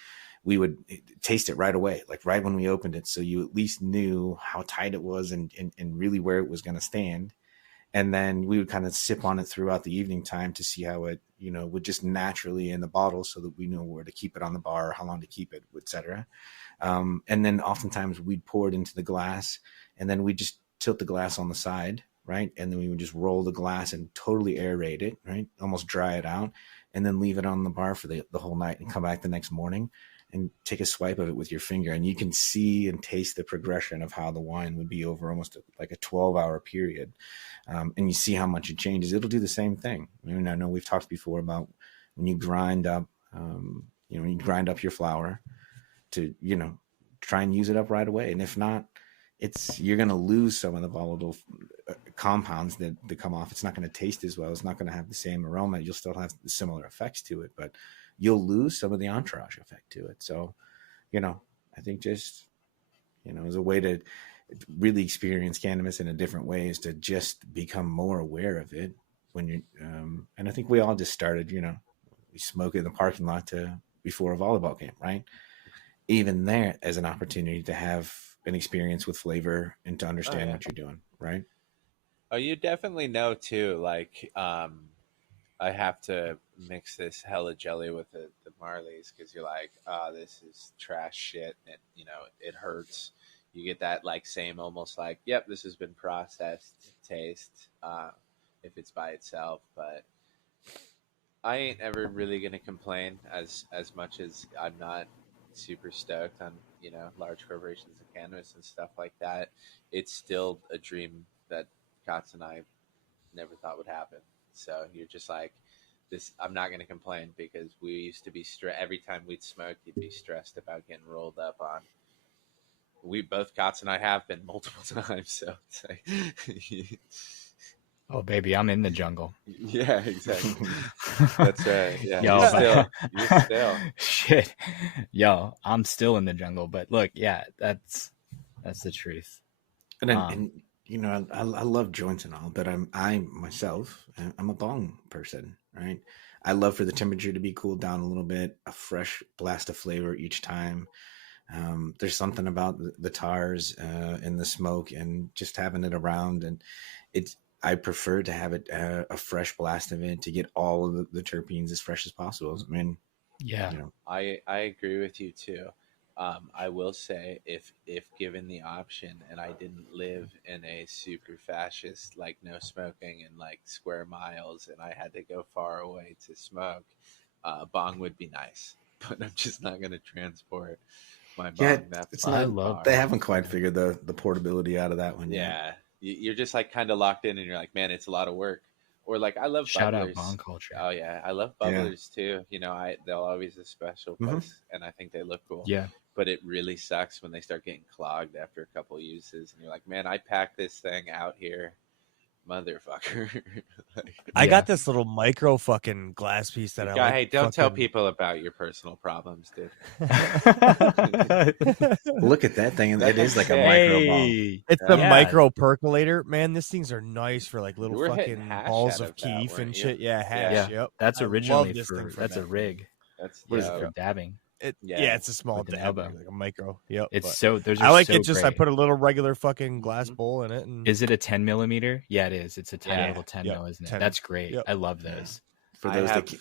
We would taste it right away, like right when we opened it. So you at least knew how tight it was and really where it was going to stand. And then we would kind of sip on it throughout the evening time to see how it, would just naturally in the bottle so that we know where to keep it on the bar, how long to keep it, etc. And then oftentimes we'd pour it into the glass and then we'd just tilt the glass on the side, right? And then we would just roll the glass and totally aerate it, right? Almost dry it out and then leave it on the bar for the whole night and come back the next morning and take a swipe of it with your finger. And you can see and taste the progression of how the wine would be over almost like a 12-hour period. And you see how much it changes. It'll do the same thing. I know we've talked before about when you grind up, when you grind up your flour to, try and use it up right away. And if not, you're going to lose some of the volatile compounds that come off. It's not going to taste as well. It's not going to have the same aroma. You'll still have similar effects to it, but you'll lose some of the entourage effect to it. So, I think just, as a way to really experience cannabis in a different way is to just become more aware of it when you and I think we all just started, we smoke in the parking lot before a volleyball game, right? Even there as an opportunity to have an experience with flavor and to understand what you're doing, right? Oh, you definitely know too, like I have to mix this hella jelly with the Marleys because you're like, this is trash shit and it hurts. You get that like same almost like, yep, this has been processed taste if it's by itself. But I ain't ever really gonna complain as much as I'm not super stoked on large corporations of cannabis and stuff like that. It's still a dream that Kotz and I never thought would happen. So you're just like this. I'm not gonna complain because we used to be every time we'd smoke, you'd be stressed about getting rolled up on. We both Kotz and I have been multiple times, so it's like Oh, baby, I'm in the jungle. Yeah, exactly. That's right. Yeah, Yo, you're still. shit. Yo, I'm still in the jungle. But look, yeah, that's the truth. And you know, I love joints and all, but I myself, I'm a bong person, right? I love for the temperature to be cooled down a little bit, a fresh blast of flavor each time. There's something about the tars and the smoke and just having it around, and it's. I prefer to have it a fresh blast of it to get all of the terpenes as fresh as possible. I mean, Yeah. you know, I agree with you too. I will say if given the option and I didn't live in a super fascist like no smoking and like square miles and I had to go far away to smoke, bong would be nice. But I'm just not going to transport my yeah, bong that it's I not. love They far. haven't quite figured the portability out of that one yet. Yeah, you're just like kind of locked in and you're like, man, it's a lot of work. Or like I love Shout out bubblers. bong culture. Oh yeah, I love Yeah. bubblers too. You know, they'll always a special Mhm. place, and I think they look cool. Yeah. But it really sucks when they start getting clogged after a couple uses, and you're like, man, I packed this thing out here, motherfucker. Like, I Yeah. got this little micro fucking glass piece that I guy, like. hey, don't tell fucking- people about your personal problems, dude. Look at that thing. It That is like a thing's micro sick. bong. Hey. It's a Yeah. micro percolator, man. These things are nice for like You little were hitting fucking hash balls out of of that, keef weren't and you? shit. Yeah, hash. Yeah. Yep. That's I originally love this thing for that's a that. rig. That's What is dope. For dabbing. Yeah. Yeah, it's a small With an dab, elbow. like a micro. Yep. It's but so those are I like so it. Just I great. put a little regular fucking glass Mhm. bowl in it, and Is it a 10 millimeter? Yeah, it is. It's a tiny Yeah. little 10 Yep. mil, isn't it? 10. That's great. Yep. I love those. For I those have- that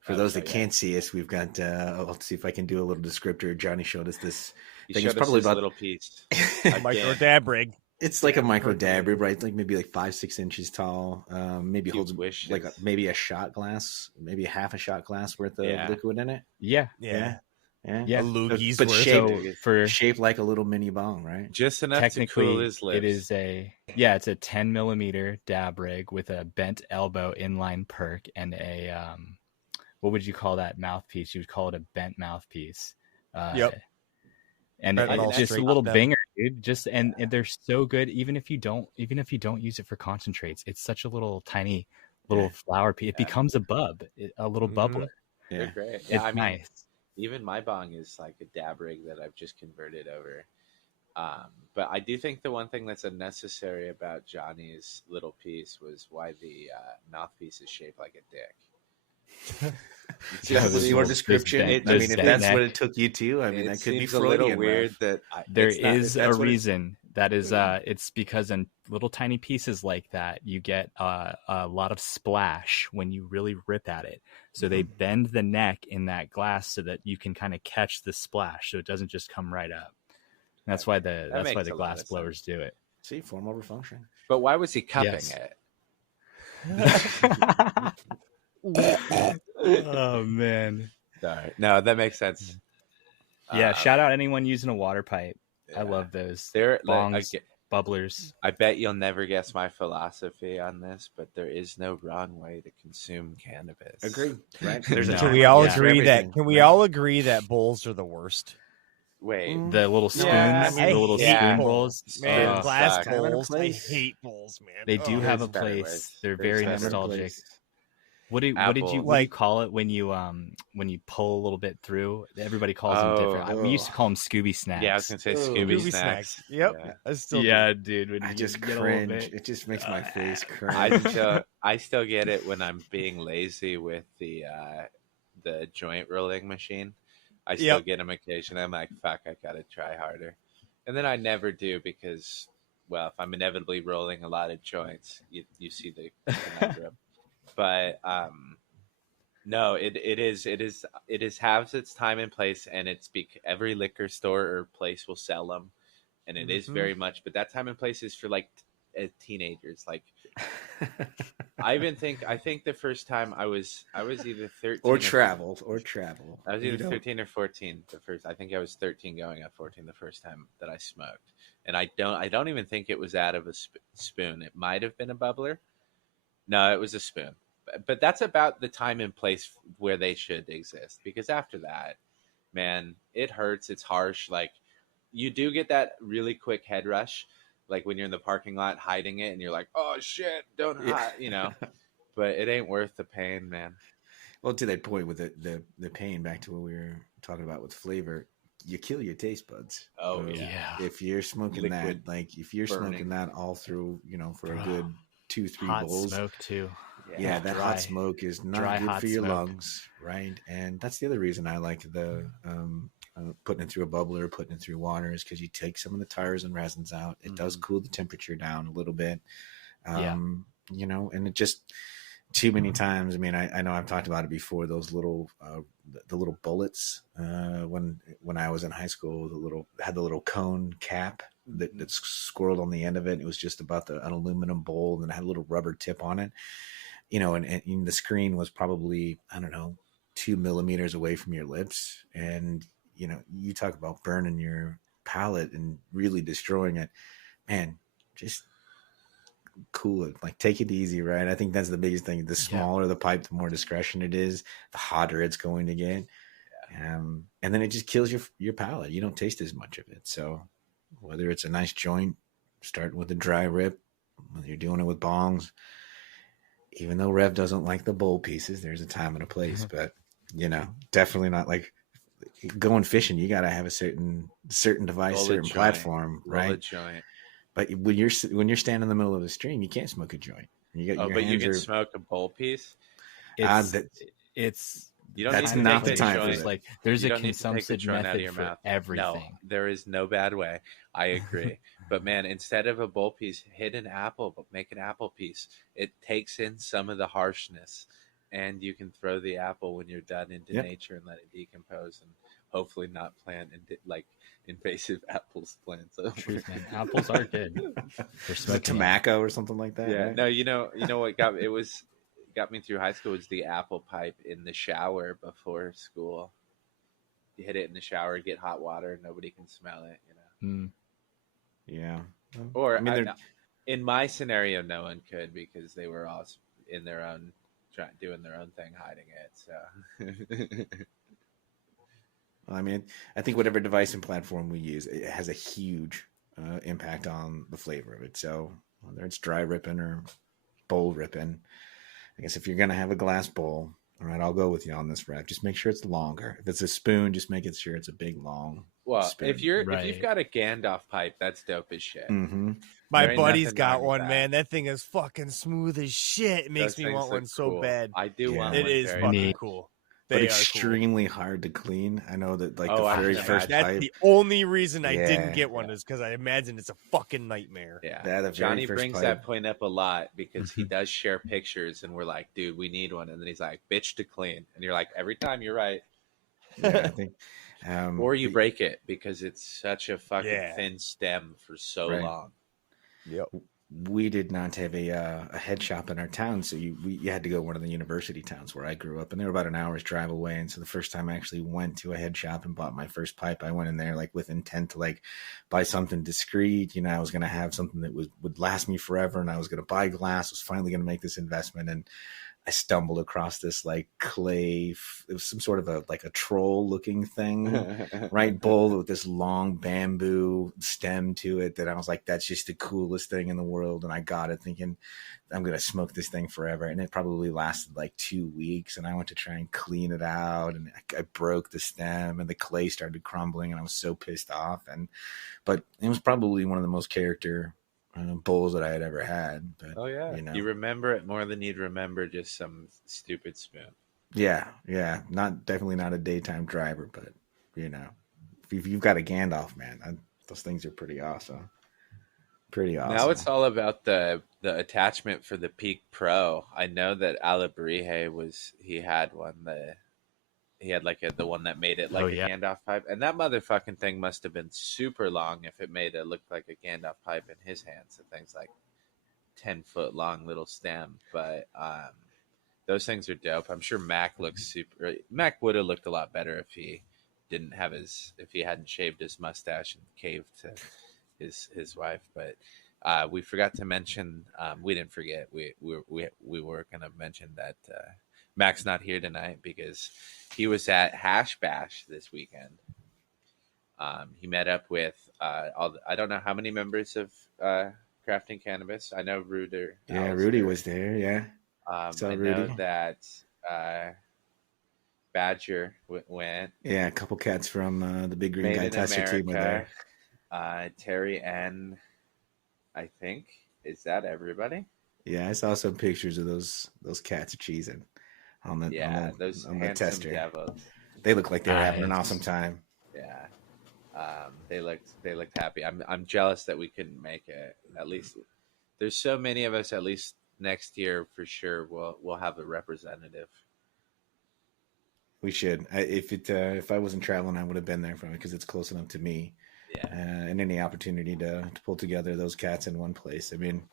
for Oh, those that sorry, can't see us, we've got. I'll see if I can do a little descriptor. Johnny showed us this. You thing. showed It's probably us this about little piece. micro Again. dab rig. It's like a micro Perfect. dab rib, right? Like maybe like 5-6 inches tall. Maybe Few holds wishes. like maybe a shot glass, maybe a half a shot glass worth of Yeah. liquid in it. Yeah. Yeah. Yeah. A loogie's But worth. shaped- So for shaped like a little mini bong, right? Just enough to technically cool his lips. it is it's a 10 millimeter dab rig with a bent elbow inline perk and a what would you call that mouthpiece? You would call it a bent mouthpiece. Yep. And Bent mouth just a straight little down. binger, dude. Just and they're so good. Even if you don't use it for concentrates, it's such a little tiny little Yeah. flower piece. It Yeah. becomes a little Mhm. bubbler. They're Yeah. great. It's Yeah, I mean, nice. even my bong is like a dab rig that I've just converted over. But I do think the one thing that's unnecessary about Johnny's little piece was why the mouthpiece is shaped like a dick. That was your Those description. bent- I those mean, if bent that's neck. what it took you to, I mean, It that could be seems a little Freudian, weird Ralph. that There it's not- is that's a what it- reason that is it's because in little tiny pieces like that you get a lot of splash when you really rip at it, so they bend the neck in that glass so that you can kind of catch the splash so it doesn't just come right up. And that's why the makes a lot glass of blowers do it. See, form over function. But why was he cupping Yes. it? Oh man. Sorry. No, that makes sense. Yeah, shout out anyone using a water pipe. I yeah. love those There. bongs, bubblers. I bet you'll never guess my philosophy on this, but there is no wrong way to consume cannabis. Agree, right? There's a No. Can time we and all place for agree that? everything, Can we right? all agree that bowls are the worst? Wait. The little spoons, Yeah, the little yeah. spoon bowls. Man, Oh, glass fuck. Time and a bowls. I place. hate bowls, man. They do Oh. have a There's better place. ways. They're There's very better nostalgic. place. What did you Like- call it when you pull a little bit through? Everybody calls them different. We used to call them Scooby snacks. Yeah, I was gonna say Ugh. Scooby, Scooby snacks. snacks. Yep. Yeah. I still do. Yeah, dude. When I you just get a little cringe. bit- It just makes my face I cringe. still get it when I'm being lazy with the joint rolling machine. I still Yep. get them occasionally. I'm like, fuck, I gotta try harder, and then I never do because, well, if I'm inevitably rolling a lot of joints, you see the conundrum. But no, it has its time and place, and every liquor store or place will sell them, and it is Mhm. very much. But that time and place is for like teenagers. Like I think the first time I was either 13 or travel. I was You either don't- 13 or 14 the first. I think I was 13 going on 14 the first time that I smoked, and I don't even think it was out of a spoon. It might have been a bubbler. No, it was a spoon. But that's about the time and place where they should exist, because after that, man, it hurts. It's harsh. Like you do get that really quick head rush, like when you're in the parking lot hiding it, and you're like, oh shit, don't Yeah. hide, you know. But it ain't worth the pain, man. Well, to that point with the pain, back to what we were talking about with flavor, you kill your taste buds. Oh Um, yeah, If you're smoking Liquid that, like if you're burning. smoking that all through, for a Bro. good 2-3 Hot bowls, smoke too. yeah, that Dry- hot smoke is not dry good hot for your smoke. lungs, right? And that's the other reason I like the putting it through a bubbler, putting it through water, is because you take some of the tires and resins out. It does cool the temperature down a little bit. And it just too many times. I mean, I know I've talked about it before. Those little the little bullets when I was in high school, had the little cone cap that's squirreled on the end of it. It was just about an aluminum bowl, and it had a little rubber tip on it. And the screen was probably, I don't know, 2 millimeters away from your lips, and you talk about burning your palate and really destroying it, man. Just cool it, like take it easy, right? I think that's the biggest thing. The smaller the pipe, the more discretion it is, the hotter it's going to get. And then it just kills your palate. You don't taste as much of it. So whether it's a nice joint, start with a dry rip, whether you're doing it with bongs, even though Rev doesn't like the bowl pieces, there's a time and a place. But definitely not like going fishing. You got to have a certain device, Roll a certain joint. platform, Roll a right? joint. But when you're standing in the middle of a stream, you can't smoke a joint. You got But you can smoke a bowl piece. It's You don't that's need to not take the time joint. for it. like there's You a don't need to take the consumptive joint out of method your for mouth. everything. No, there is no bad way. I agree. But man, instead of a bowl piece, hit an apple, but make an apple piece. It takes in some of the harshness, and you can throw the apple when you're done into nature and let it decompose, and hopefully not plant like invasive apples plants. Truth, man. Apples are good for Is it smoking. tobacco or something like that? Yeah. Right? No, you know what got me through high school was the apple pipe in the shower before school. You hit it in the shower, get hot water, nobody can smell it, Yeah. Or in my scenario, no one could because they were all in their own, doing their own thing, hiding it. So, I mean, I think whatever device and platform we use, it has a huge impact on the flavor of it. So whether it's dry ripping or bowl ripping, I guess if you're gonna have a glass bowl, all right, I'll go with you on this, Rev. Just make sure it's longer. If it's a spoon, just make it sure it's a big long. well, spoon. if you've got a Gandalf pipe, that's dope as shit. Mm-hmm. My There ain't buddy's nothing got wrong with one, that. man. That thing is fucking smooth as shit. It makes Those me things want look one so cool. bad. I do want It one. is very fucking bad. cool. But They are extremely hard to clean. I know that, like Oh, I the very can first imagine. That's pipe. the only reason I didn't Yeah. get one is because I imagine it's a fucking nightmare. Yeah, Yeah, the very Johnny first brings pipe. that point up a lot because he does share pictures, and we're like, "Dude, we need one," and then he's like, "Bitch to clean," and you're like, "Every time, you're right." Yeah, I think. Or you break it because it's such a fucking Yeah. thin stem for so Right. long. Yep. We did not have a head shop in our town, so you had to go to one of the university towns where I grew up, and they were about an hour's drive away. And so the first time I actually went to a head shop and bought my first pipe, I went in there like with intent to like buy something discreet. I was going to have something that would last me forever, and I was going to buy glass. I was finally going to make this investment, and I stumbled across this like clay. It was some sort of a troll looking thing, right? Bowl with this long bamboo stem to it that I was like, that's just the coolest thing in the world. And I got it thinking I'm going to smoke this thing forever. And it probably lasted like 2 weeks. And I went to try and clean it out, and I broke the stem, and the clay started crumbling, and I was so pissed off. But it was probably one of the most character bowls that I had ever had. But, Oh yeah, you remember it more than you'd remember just some stupid spoon. Yeah. Definitely not a daytime driver, but if you've got a Gandalf, man, those things are pretty awesome. Now it's all about the attachment for the Peak Pro. I know that Alabrije he had one he had like the one that made it like a Gandalf pipe, and that motherfucking thing must have been super long if it made it look like a Gandalf pipe in his hands. The thing's like 10-foot long little stem, but those things are dope. I'm sure Mac looks super. Mac would have looked a lot better if he hadn't shaved his mustache and caved to his wife. But we forgot to mention. We didn't forget. We were gonna mention that Mac's not here tonight because he was at Hash Bash this weekend. He met up with I don't know how many members of Crafting Cannabis. I know Ruder, Yeah, Rudy Alistair. was there. Yeah, saw I know Rudy. that uh, Badger went. Yeah, a couple cats from the Big Green Made Guy in Tester team were America. there. Terry N. I think, is that everybody? Yeah, I saw some pictures of those cats cheesing on the Yeah, those on the handsome tester. devils. They look like they were having an Nice. awesome time. Yeah, they looked happy. I'm jealous that we couldn't make it. At least there's so many of us. At least next year for sure, we'll have a representative. We should. If I wasn't traveling, I would have been there for it because it's close enough to me. Yeah, And any opportunity to pull together those cats in one place. I mean,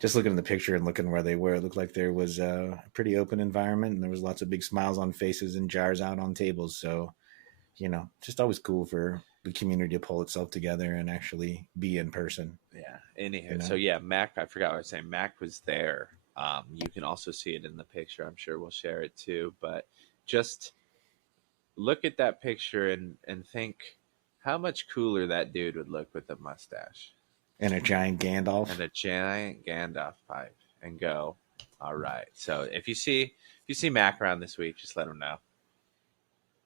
just looking at the picture and looking where they were, it looked like there was a pretty open environment and there was lots of big smiles on faces and jars out on tables. So, just always cool for the community to pull itself together and actually be in person. yeah. Anywho, so yeah, Mac. I forgot what I was saying. Mac was there. You can also see it in the picture. I'm sure we'll share it too. But just look at that picture and think how much cooler that dude would look with a mustache And a giant Gandalf. and a giant Gandalf pipe, and go, all right. So if you see Mac around this week, just let him know,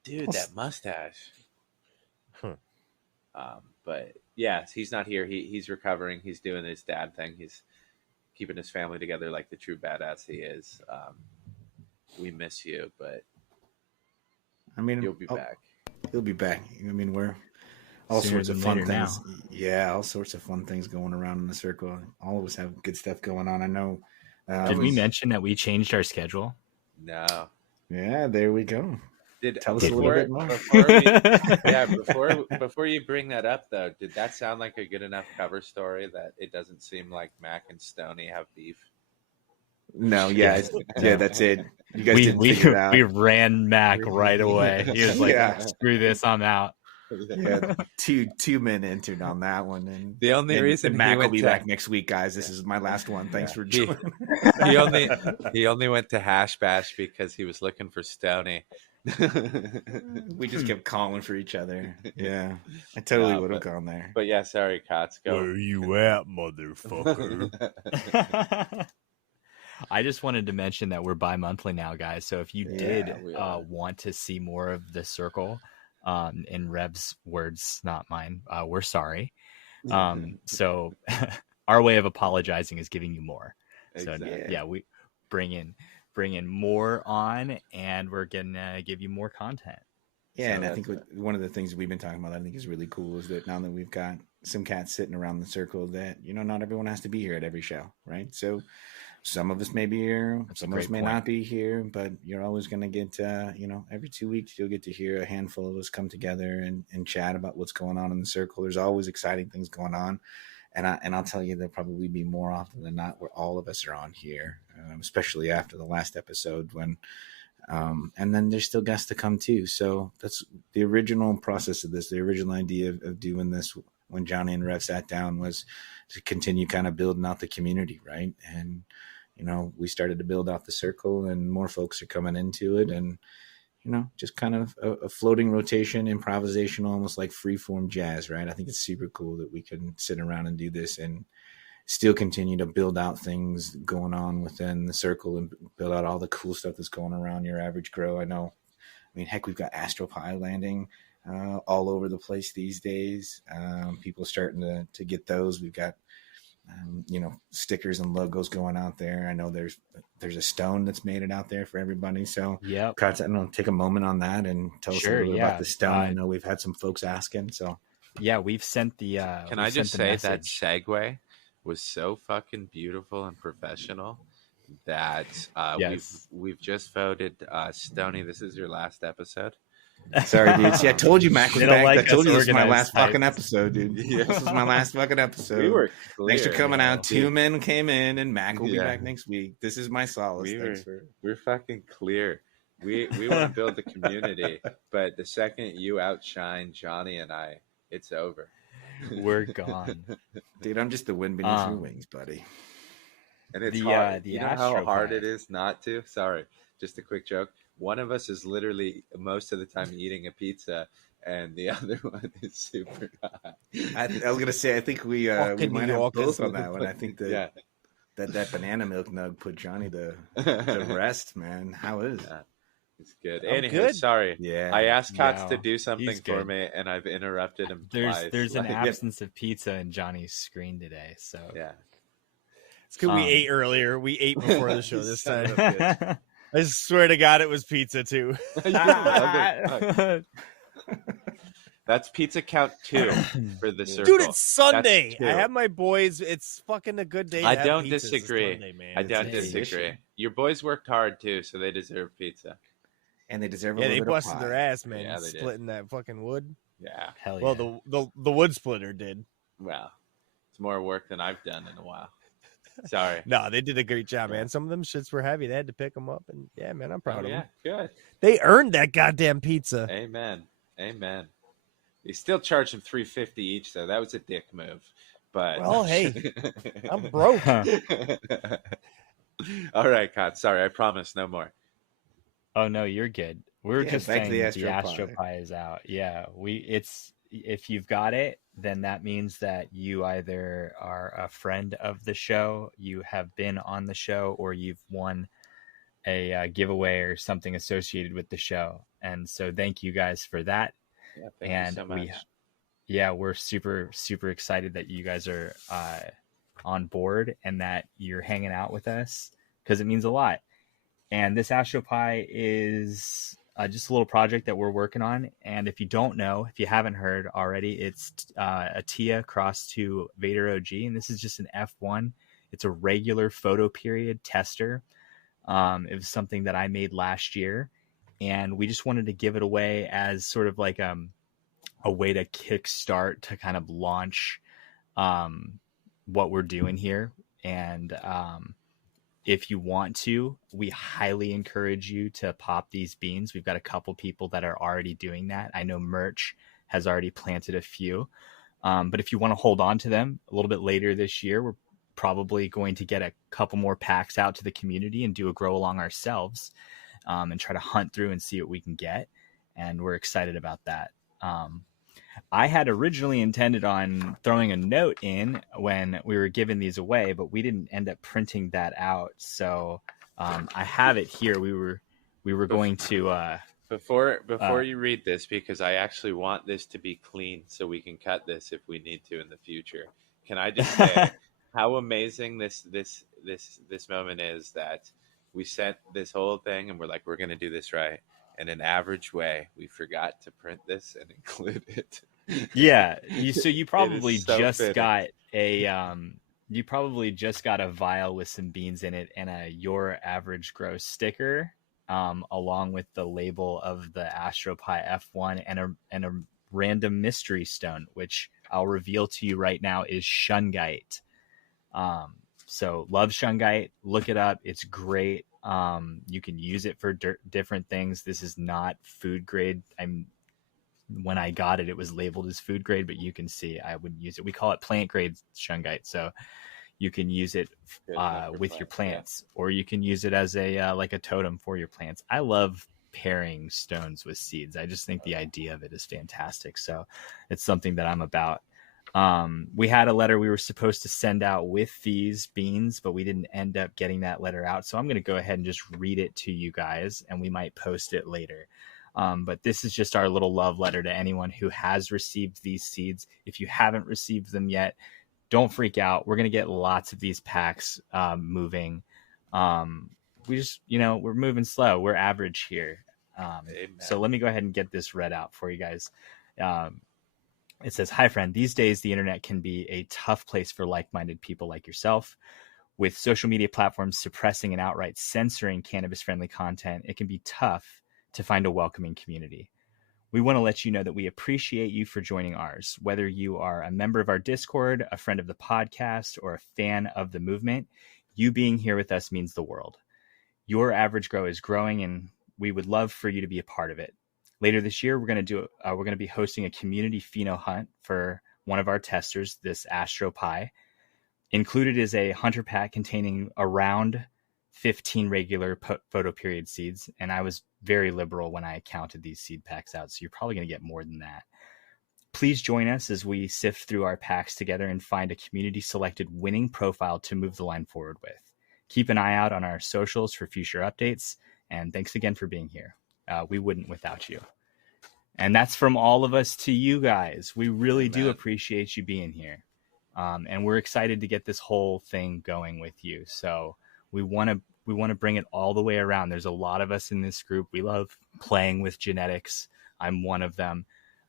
dude, that mustache. But yeah, he's not here. He's recovering. He's doing his dad thing. He's keeping his family together like the true badass he is. We miss you, but I mean, you'll be back. He'll be back. I mean, we're all Sooner sorts of than fun later things. now. Yeah, all sorts of fun things going around in the circle. All of us have good stuff going on. I know. Did we mention that we changed our schedule? No. Yeah, there we go. Tell us a little bit more. Before you bring that up though, did that sound like a good enough cover story that it doesn't seem like Mac and Stoney have beef? No, yeah, that's it. You guys didn't figure it out. We ran Mac right away. He was like, Yeah. "Screw this, I'm out." Yeah, two men entered on that one, and The only reason Mac he will went be to- back next week, guys. This is my last one. Thanks for joining. he only went to Hash Bash because he was looking for Stoney. We just kept calling for each other. Yeah, I totally would have gone there. But yeah, sorry, Cots. Go. Where you at, motherfucker? I just wanted to mention that we're bi-monthly now, guys. So if you did we are. want to see more of the circle, in Rev's words, not mine, we're sorry. So our way of apologizing is giving you more. Exactly. So yeah, we bring in more on, and we're gonna give you more content. Yeah, So and I think that's one of the things we've been talking about, I think is really cool, is that now that we've got some cats sitting around the circle, that not everyone has to be here at every show, right? So some of us may be here, some of us may not be here, but you're always going to get, every 2 weeks you'll get to hear a handful of us come together and chat about what's going on in the circle. There's always exciting things going on, and I'll tell you, there'll probably be more often than not where all of us are on here, especially after the last episode when. And then there's still guests to come too. So that's the original process of this. The original idea of doing this when Johnny and Rev sat down was to continue kind of building out the community, right? And we started to build out the circle, and more folks are coming into it, and just kind of a floating rotation, improvisational, almost like freeform jazz, right? I think it's super cool that we can sit around and do this and still continue to build out things going on within the circle and build out all the cool stuff that's going around your average grow. Heck, we've got Astro Pie landing all over the place these days. People starting to get those. We've got stickers and logos going out there. I know there's a stone that's made it out there for everybody. So yeah, Kratz, I don't know, take a moment on that and tell us a little bit about the stone. I know we've had some folks asking. So yeah, we've sent the. Can I just say that segue was so fucking beautiful and professional that yes. we've just voted Stoney. This is your last episode. Sorry, dude. See, I told you Mac was back. I told you this is my last types. fucking episode, dude. Yeah. This is my last fucking episode. We were clear. Thanks for coming out. 2 men came in, and Mac will be Yeah. back next week. This is my solace. We're fucking clear. We want to build the community, but the second you outshine Johnny and I, it's over. We're gone. Dude, I'm just the wind beneath your wings, buddy. And it's hard. You know how hard it is not to? Sorry, just a quick joke. One of us is literally most of the time eating a pizza, and the other one is super hot. I was gonna say, I think we Fucking might New have Yorkers. both on that one. I think that Yeah. that banana milk nug put Johnny to rest, man. How is? Yeah, it's good. I'm Anywho, good. sorry. Yeah, I asked Cots to No, do something he's for good. me, and I've interrupted him There's twice. an Like, absence of pizza in Johnny's screen today, so yeah. It's because we Um, ate earlier. We ate before the show You this son time. of a bitch. I swear to God, it was pizza too. You motherfucker. That's pizza count 2 for the circle. Dude, it's Sunday. That's 2. I have my boys. It's fucking a good day. To I have don't pizzas. It's disagree. Sunday, man. I don't It's amazing. disagree. Your boys worked hard too, so they deserve pizza. and they deserve a Yeah, little they bit of busted pie. their ass, man. Yeah, they did. Splitting that fucking wood. Yeah. hell yeah. Well, the wood splitter did. Well, it's more work than I've done in a while. Sorry. No, they did a great job, man. Some of them shits were heavy. They had to pick them up, and yeah, man, I'm proud Oh, of yeah, them. good. They earned that goddamn pizza. Amen. Amen. They still charged them $3.50 each, though. That was a dick move. But Well, hey, I'm broke. All right, Cot. Sorry, I promise no more. Oh no, you're good. We're Yeah, just back to saying the that the Astro Astro Pie. Pie is out. Yeah, it's if you've got it, then that means that you either are a friend of the show, you have been on the show, or you've won a giveaway or something associated with the show. And so, thank you guys for that. Yeah, thank And you so much. we're super excited that you guys are on board and that you're hanging out with us because it means a lot. And this Astro Pie is just a little project that we're working on. And if you don't know, if you haven't heard already, it's a TIA cross to Vader OG. And this is just an F1. It's a regular photo period tester. It was something that I made last year. And we just wanted to give it away as sort of like a way to kickstart to kind of launch what we're doing here. And if you want to, we highly encourage you to pop these beans. We've got a couple people that are already doing that. I know Merch has already planted a few. But if you want to hold on to them a little bit later this year, we're probably going to get a couple more packs out to the community and do a grow along ourselves and try to hunt through and see what we can get. And we're excited about that. I had originally intended on throwing a note in when we were giving these away, but we didn't end up printing that out. So I have it here. We were going to Before you read this, because I actually want this to be clean so we can cut this if we need to in the future. Can I just say how amazing this moment is that we sent this whole thing and we're like, we're going to do this right. In an average way, we forgot to print this and include it. Yeah, so you probably so just fitting. got a vial with some beans in it and a Your Average Grow sticker, along with the label of the Astro Pie F1 and a random mystery stone, which I'll reveal to you right now is Shungite. So love Shungite. Look it up. It's great. You can use it for different things. This is not food grade. When I got it, it was labeled as food grade, but you can see I wouldn't use it. We call it plant grade Shungite. So you can use it with your plants, or you can use it as a like a totem for your plants. I love pairing stones with seeds. I just think the idea of it is fantastic. So it's something that I'm about. We had a letter we were supposed to send out with these beans, but we didn't end up getting that letter out. So I'm going to go ahead and just read it to you guys, and we might post it later. But this is just our little love letter to anyone who has received these seeds. If you haven't received them yet, don't freak out. We're going to get lots of these packs moving. We just, we're moving slow. We're average here. So let me go ahead and get this read out for you guys. It says, "Hi, friend. These days, the internet can be a tough place for like-minded people like yourself. With social media platforms suppressing and outright censoring cannabis-friendly content, it can be tough to find a welcoming community. We want to let you know that we appreciate you for joining ours. Whether you are a member of our Discord, a friend of the podcast, or a fan of the movement, you being here with us means the world. Your Average Grow is growing, and we would love for you to be a part of it. Later this year, we're going to be hosting a community pheno hunt for one of our testers, this Astro Pie. Included is a hunter pack containing around 15 regular photo period seeds, and I was very liberal when I counted these seed packs out. So you're probably going to get more than that. Please join us as we sift through our packs together and find a community selected winning profile to move the line forward with. Keep an eye out on our socials for future updates. And thanks again for being here. We wouldn't without you. And that's from all of us to you guys. We really do appreciate you being here. And we're excited to get this whole thing going with you. So we want to bring it all the way around. There's a lot of us in this group. We love playing with genetics. I'm one of them.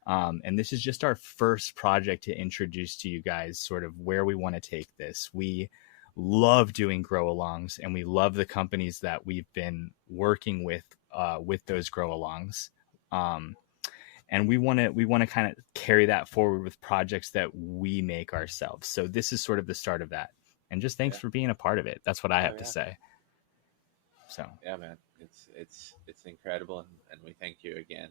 And this is just our first project to introduce to you guys sort of where we want to take this. We love doing grow alongs, and we love the companies that we've been working with those grow alongs. And we want to kind of carry that forward with projects that we make ourselves. So this is sort of the start of that. And just thanks for being a part of it. That's what I have to say. So yeah, man, it's incredible, and we thank you again.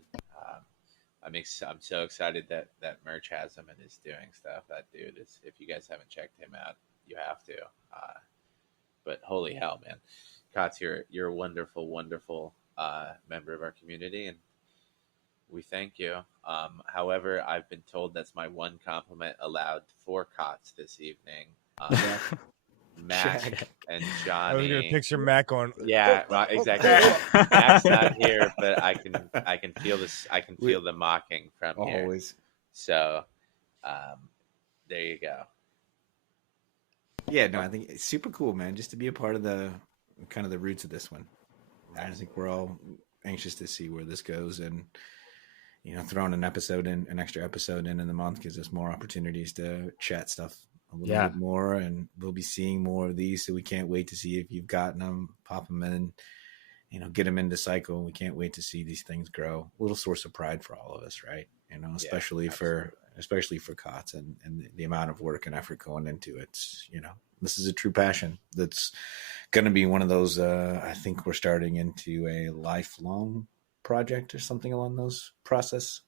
I'm so excited that Merch has him and is doing stuff. That dude is. If you guys haven't checked him out, you have to. But holy hell, man, Kotz, you're a wonderful, wonderful member of our community, and we thank you. However, I've been told that's my one compliment allowed for Kotz this evening. Mac and Johnny. I was gonna picture Mac on. Yeah, well, exactly. Mac's not here, but I can feel this. I can feel the mocking from here. Always. So, there you go. Yeah, no, I think it's super cool, man. Just to be a part of the kind of the roots of this one. I think we're all anxious to see where this goes, and throwing an extra episode in the month gives us more opportunities to chat stuff a little bit more, and we'll be seeing more of these. So we can't wait to see if you've gotten them, pop them in, get them into cycle. We can't wait to see these things grow. A little source of pride for all of us, right? Especially for Kotz and the amount of work and effort going into it. This is a true passion. That's going to be one of those. I think we're starting into a lifelong project or something along those process.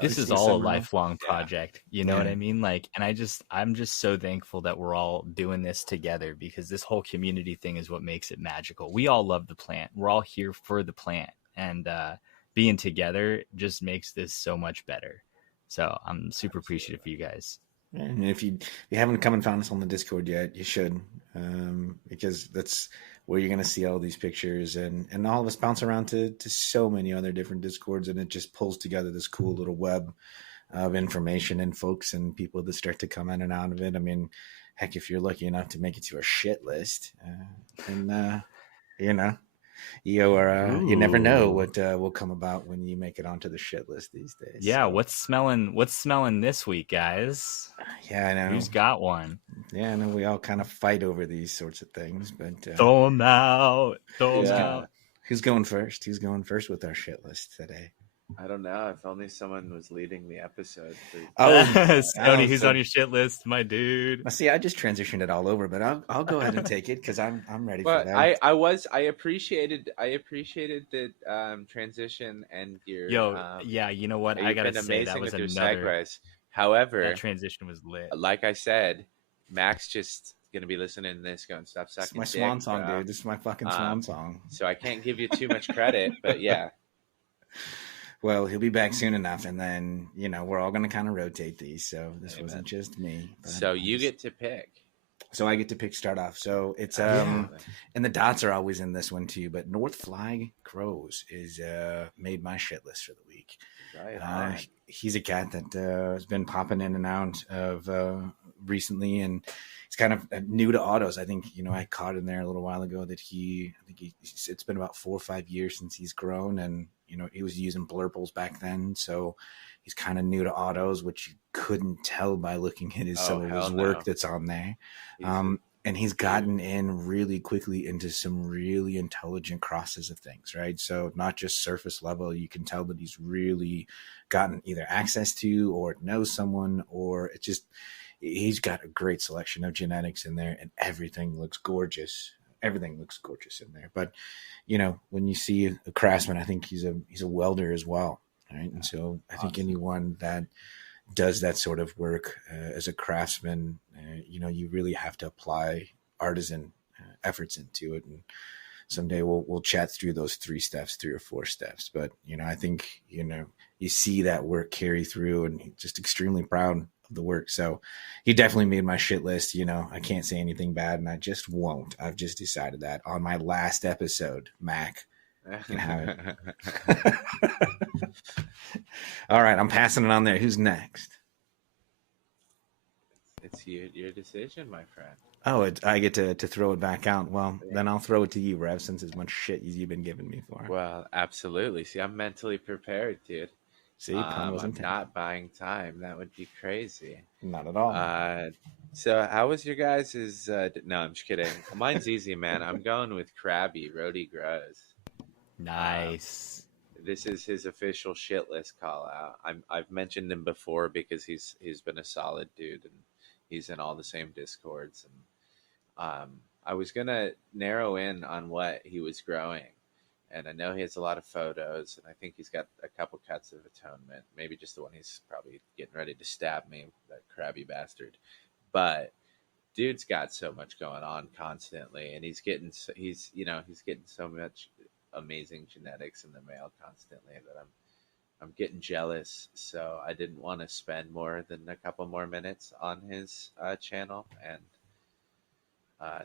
This is all a lifelong project. You know what I mean? Like, and I'm just so thankful that we're all doing this together, because this whole community thing is what makes it magical. We all love the plant. We're all here for the plant, and being together just makes this so much better. So I'm super appreciative for you guys. And if you haven't come and found us on the Discord yet, you should, because that's where you're going to see all these pictures, and all of us bounce around to so many other different Discords, and it just pulls together this cool little web of information and folks and people that start to come in and out of it. I mean, heck, if you're lucky enough to make it to a shit list, you never know what will come about when you make it onto the shit list these days. Yeah, so. What's smelling this week, guys? Yeah, I know. Who's got one? Yeah, I know we all kind of fight over these sorts of things, but throw them out. Who's going first? Who's going first with our shit list today? I don't know. If only someone was leading the episode. Stoney, who's on your shit list, my dude? See, I just transitioned it all over, but I'll go ahead and take it because I'm ready for that. I appreciated the transition and your you know what? I gotta say that was another segues. However, that transition was lit. Like I said, Mac's just gonna be listening to this, going stop sucking. It's my swan song, dude. This is my fucking swan song. So I can't give you too much credit, but yeah. Well, he'll be back soon enough, and then we're all going to kind of rotate these. So this wasn't just me. So you get to pick. So I get to pick start off. So it's and the dots are always in this one too. But North Flag Crows is made my shit list for the week. Right. He's a cat that has been popping in and out of recently, and he's kind of new to autos. I think I caught in there a little while ago that it's been about 4 or 5 years since he's grown, and he was using blurples back then, so he's kind of new to autos, which you couldn't tell by looking at some of his work that's on there. And he's gotten in really quickly into some really intelligent crosses of things, right? So not just surface level, you can tell that he's really gotten either access to or knows someone, or he's got a great selection of genetics in there, and everything looks gorgeous. Everything looks gorgeous in there. But when you see a craftsman, I think he's a welder as well, right? And so I think anyone that does that sort of work as a craftsman, you really have to apply artisan efforts into it. And someday we'll chat through those 3 or 4 steps. But, I think, you see that work carry through, and just extremely proud of the work. So he definitely made my shit list. I can't say anything bad, and I just won't. I've just decided that on my last episode, Mac can have it. All right, I'm passing it on there. Who's next? It's your decision, my friend. Oh, I get to throw it back out. Well, then I'll throw it to you, Rev, since as much shit as you've been giving me for. Well, absolutely. See, I'm mentally prepared, dude. See, I'm not buying time. That would be crazy. Not at all. So how was your guys'? No, I'm just kidding. Mine's easy, man. I'm going with Krabby, Rody Grows. Nice. This is his official shit list call out. I've mentioned him before because he's been a solid dude, and he's in all the same Discords. And I was gonna narrow in on what he was growing, and I know he has a lot of photos, and I think he's got a couple cuts of atonement, maybe just the one he's probably getting ready to stab me, that crabby bastard. But dude's got so much going on constantly, and he's getting so much amazing genetics in the mail constantly that I'm getting jealous. So I didn't want to spend more than a couple more minutes on his channel, and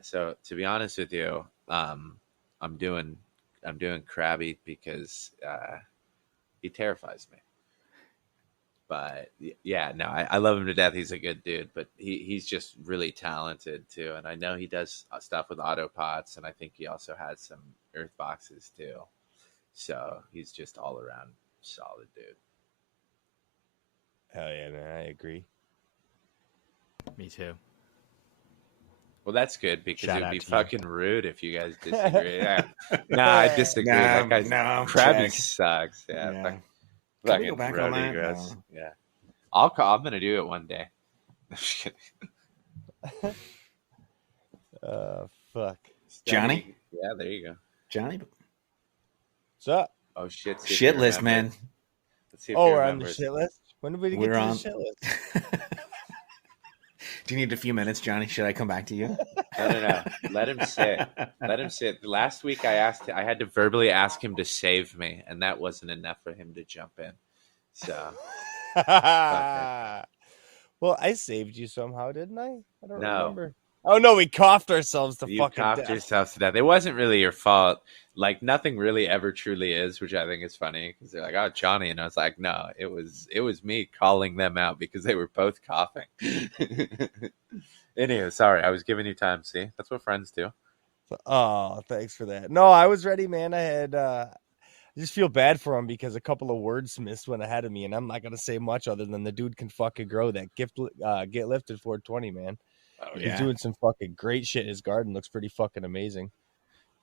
so to be honest with you, I'm doing Krabby because he terrifies me. But yeah, no, I love him to death. He's a good dude, but he's just really talented too. And I know he does stuff with autopots, and I think he also has some earth boxes too. So he's just all around solid dude. Hell yeah, man! I agree. Me too. Well, that's good because Shout it would out be to you. fucking rude if you guys disagree. Yeah. Nah, I disagree. That guy's Krabby check. sucks. Yeah. Yeah. Fucking Can we go back on Rody that? Gross. No. Yeah. I'm gonna do it one day. I'm just kidding. Fuck. Johnny? Yeah, there you go. Johnny? What's up? Oh shit. see if Shit you list, remember. man. Let's see if Oh, you we're on remember. the shit list. When did we get We're to on. the shit list? Do you need a few minutes, Johnny? Should I come back to you? No. Let him sit. Let him sit. Last week I had to verbally ask him to save me, and that wasn't enough for him to jump in. So Well, I saved you somehow, didn't I? I don't No. remember. Oh no, we coughed ourselves to you fucking coughed death. yourself to death. It wasn't really your fault. Like nothing really ever truly is, which I think is funny because they're like, "Oh, Johnny," and I was like, "No, it was me calling them out because they were both coughing." Anyway, sorry, I was giving you time. See, that's what friends do. Oh, thanks for that. No, I was ready, man. I had I just feel bad for him because a couple of wordsmiths went ahead of me, and I'm not gonna say much other than the dude can fucking grow. That get lifted 420, man. Oh He's doing some fucking great shit. His garden looks pretty fucking amazing.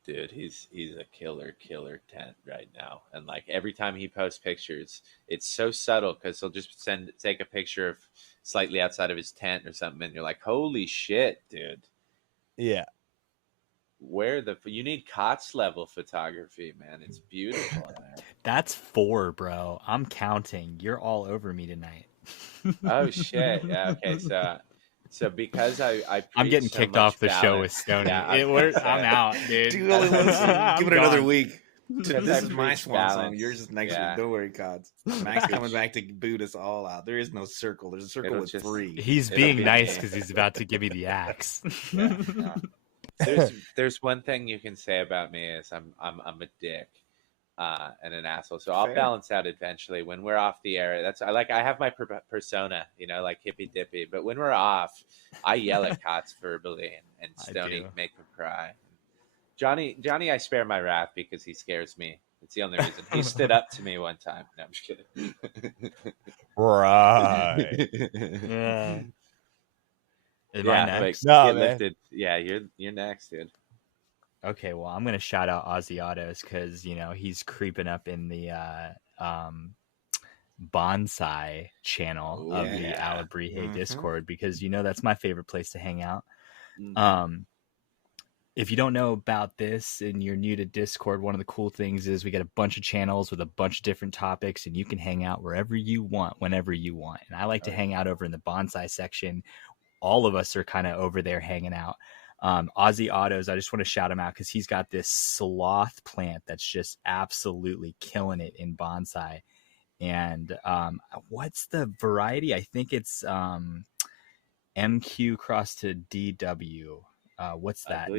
dude, he's a killer tent right now. And like every time he posts pictures, it's so subtle because he'll just take a picture of slightly outside of his tent or something, and you're like, holy shit, dude. Yeah. You need COTS level photography, man. It's beautiful in there. That's 4, bro. I'm counting. You're all over me tonight. Oh shit. Yeah, okay, so because I'm getting so kicked much off the show balance- with Stoney. Yeah, I'm out, dude. Dude, only I'm give it another gone. week. Because This I is my preach swan song. balance. Yours is next Yeah. week. Don't worry, Cods. Max coming back to boot us all out. There is no circle. There's a circle It'll with just- 3. He's It'll being be- nice because he's about to give me the axe. Yeah. There's one thing you can say about me is I'm a dick and an asshole. So I'll Fair. balance out eventually when we're off the air. I have my persona, like hippy dippy. But when we're off, I yell at Cots verbally and I Stoney do. make him cry. Johnny, I spare my wrath because he scares me. It's the only reason. He stood up to me one time. No, I'm just kidding. Right. Yeah. Am I Yeah, next? but No, get man. lifted. Yeah, you're next, dude. Okay, well, I'm gonna shout out Ozzy Autos because he's creeping up in the bonsai channel of the Yeah. Alabrije Mhm. Discord because that's my favorite place to hang out. Mhm. If you don't know about this and you're new to Discord, one of the cool things is we got a bunch of channels with a bunch of different topics, and you can hang out wherever you want, whenever you want. And I like to hang out over in the bonsai section. All of us are kind of over there hanging out. Aussie Autos, I just want to shout him out because he's got this sloth plant that's just absolutely killing it in bonsai. And what's the variety? I think it's MQ crossed to DW. What's that?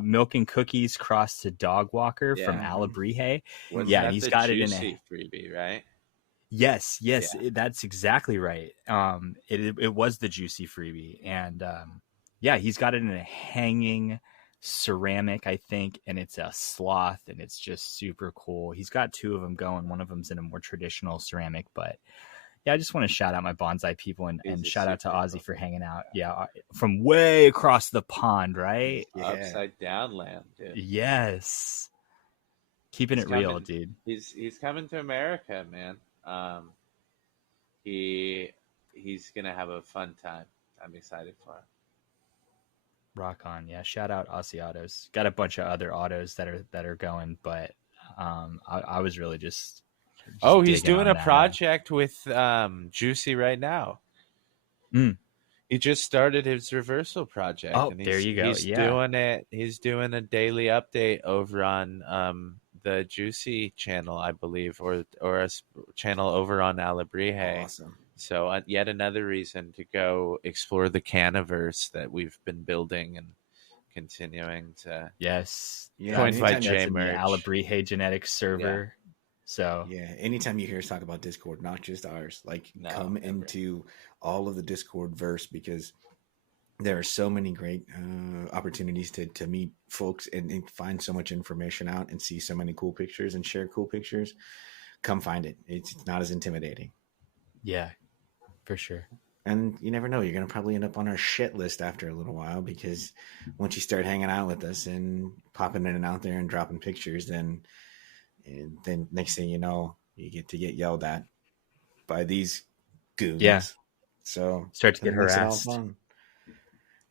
Milk and cookies crossed to Dog Walker from Alabrije. Wasn't yeah, that and he's the got it juicy in a freebie, right? Yes, that's exactly right. It was the juicy freebie, and yeah, he's got it in a hanging ceramic, I think, and it's a sloth, and it's just super cool. He's got two of them going. One of them's in a more traditional ceramic, but yeah, I just want to shout out my bonsai people and shout out to Ozzy for hanging out. Yeah, from way across the pond, right? Yeah. Upside down land, dude. Yes, keeping it real, dude. He's coming to America, man. He's gonna have a fun time. I'm excited for him. Rock on. Yeah, shout out Aussie Autos. Got a bunch of other autos that are going, but I was really just he's doing a project with Juicy right now. He just started his reversal project. And there you go. He's doing a daily update over on the Juicy channel, I believe, or a channel over on Alabrije. Awesome. So yet another reason to go explore the Canaverse that we've been building and continuing to. Yes. Coined by J Merch. Alabrije genetics server. Yeah. So anytime you hear us talk about Discord, not just ours, come into all of the Discord verse, because there are so many great opportunities to meet folks and find so much information out and see so many cool pictures and share cool pictures. Come find it. It's not as intimidating. Yeah, for sure. And you never know, you're going to probably end up on our shit list after a little while, because once you start hanging out with us and popping in and out there and dropping pictures, then next thing you know, you get yelled at by these goons. Yeah. So start to get harassed.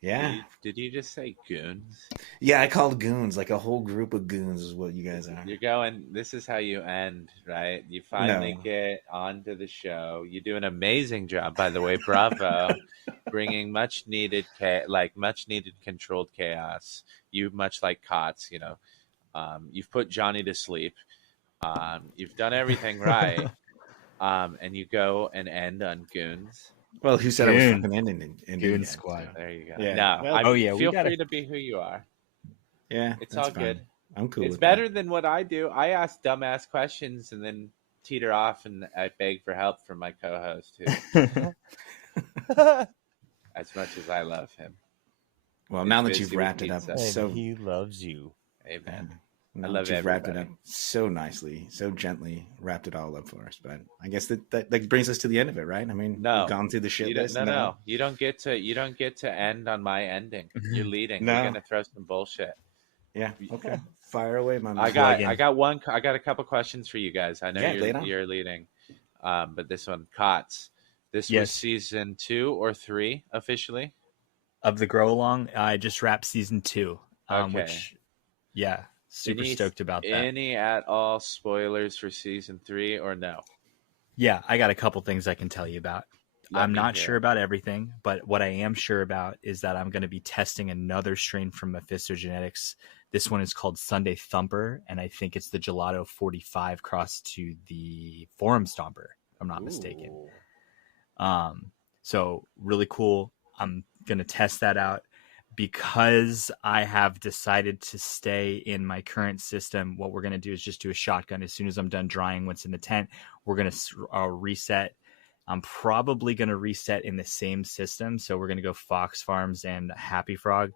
Yeah. Did you just say goons? Yeah, I called goons. Like a whole group of goons is what you guys are. You're going, this is how you end, right? You finally get onto the show. You do an amazing job, by the way. Bravo. Bringing much needed controlled chaos. You much like Cots, you've put Johnny to sleep. You've done everything right. And you go and end on goons. Well, who said I was fucking ending in Goon Squad? So there you go. Yeah. No, feel free to be who you are. Yeah, it's all fine. good. I'm cool. It's better than what I do. I ask dumbass questions and then teeter off, and I beg for help from my co-host, who, as much as I love him. Well, now that you've wrapped it up, so he loves you. Amen. I love you've wrapped it up so nicely, so gently, wrapped it all up for us. But I guess that brings us to the end of it, right? I mean, we've gone through the shit list. No, you don't get to end on my ending. You're leading. You're gonna throw some bullshit. Yeah. Okay. Fire away, my man. I got a couple questions for you guys. I know you're leading, but this one, Cots. This was season 2 or 3 officially of the Grow Along. I just wrapped season 2. Okay. Super stoked about that. Any at all spoilers for season 3 or no? Yeah, I got a couple things I can tell you about. I'm not sure about everything, but what I am sure about is that I'm going to be testing another strain from Mephisto Genetics. This one is called Sunday Thumper, and I think it's the Gelato 45 crossed to the Forum Stomper, if I'm not mistaken. So really cool. I'm going to test that out. Because I have decided to stay in my current system, what we're going to do is just do a shotgun. As soon as I'm done drying what's in the tent, we're going to reset. I'm probably going to reset in the same system. So we're going to go Fox Farms and Happy Frog,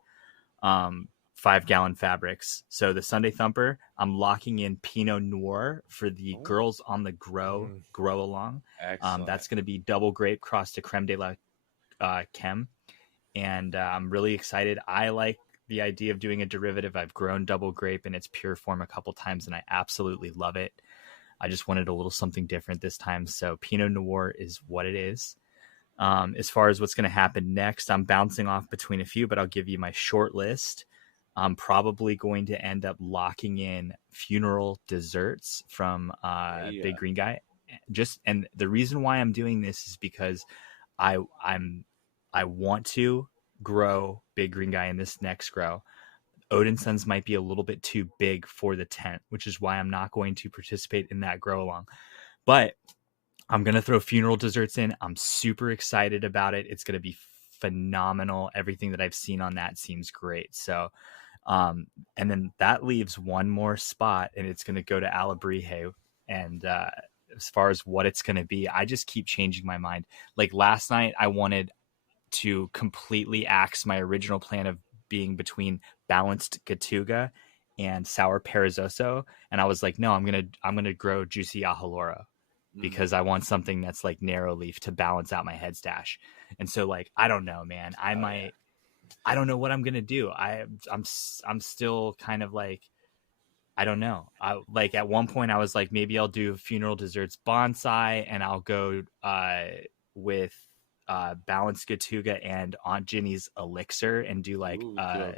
5-gallon fabrics. So the Sunday Thumper, I'm locking in Pinot Noir for the girls on the Grow Along. That's going to be double grape crossed to Creme de la Creme. And I'm really excited. I like the idea of doing a derivative. I've grown double grape in its pure form a couple times, and I absolutely love it. I just wanted a little something different this time. So Pinot Noir is what it is. As far as what's going to happen next, I'm bouncing off between a few, but I'll give you my short list. I'm probably going to end up locking in funeral desserts from Big Green Guy. And the reason why I'm doing this is because I want to, grow, big green guy, in this next grow, Odin Sons might be a little bit too big for the tent, which is why I'm not going to participate in that grow along. But I'm going to throw funeral desserts in. I'm super excited about it. It's going to be phenomenal. Everything that I've seen on that seems great. So, and then that leaves one more spot, and it's going to go to Alebrije. And as far as what it's going to be, I just keep changing my mind. Like last night, I wanted to completely axe my original plan of being between balanced Gatuga and sour Perezoso, and I was like, no, I'm gonna grow juicy Ajalora because I want something that's like narrow leaf to balance out my head stash. And so, like, I don't know, man. I don't know what I'm gonna do. I'm still kind of like, I don't know. Like at one point I was like, maybe I'll do funeral desserts bonsai, and I'll go with balanced Gatuga and Aunt Ginny's elixir and do like a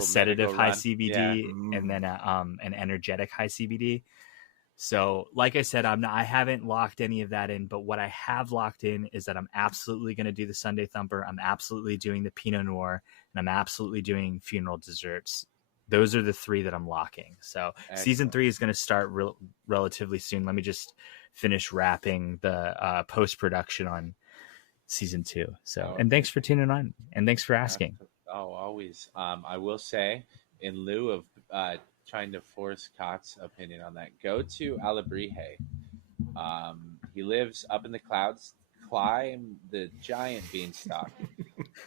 sedative high run. CBD and then an energetic high CBD. So like I said, I haven't locked any of that in, but what I have locked in is that I'm absolutely going to do the Sunday Thumper. I'm absolutely doing the Pinot Noir, and I'm absolutely doing funeral desserts. Those are the 3 that I'm locking. So excellent. Season 3 is going to start relatively soon. Let me just finish wrapping the post-production on season 2. So, and thanks for tuning on, and thanks for asking. Always. I will say, in lieu of trying to force Cott's opinion on that, go to Alebrije. He lives up in the clouds. Climb the giant beanstalk,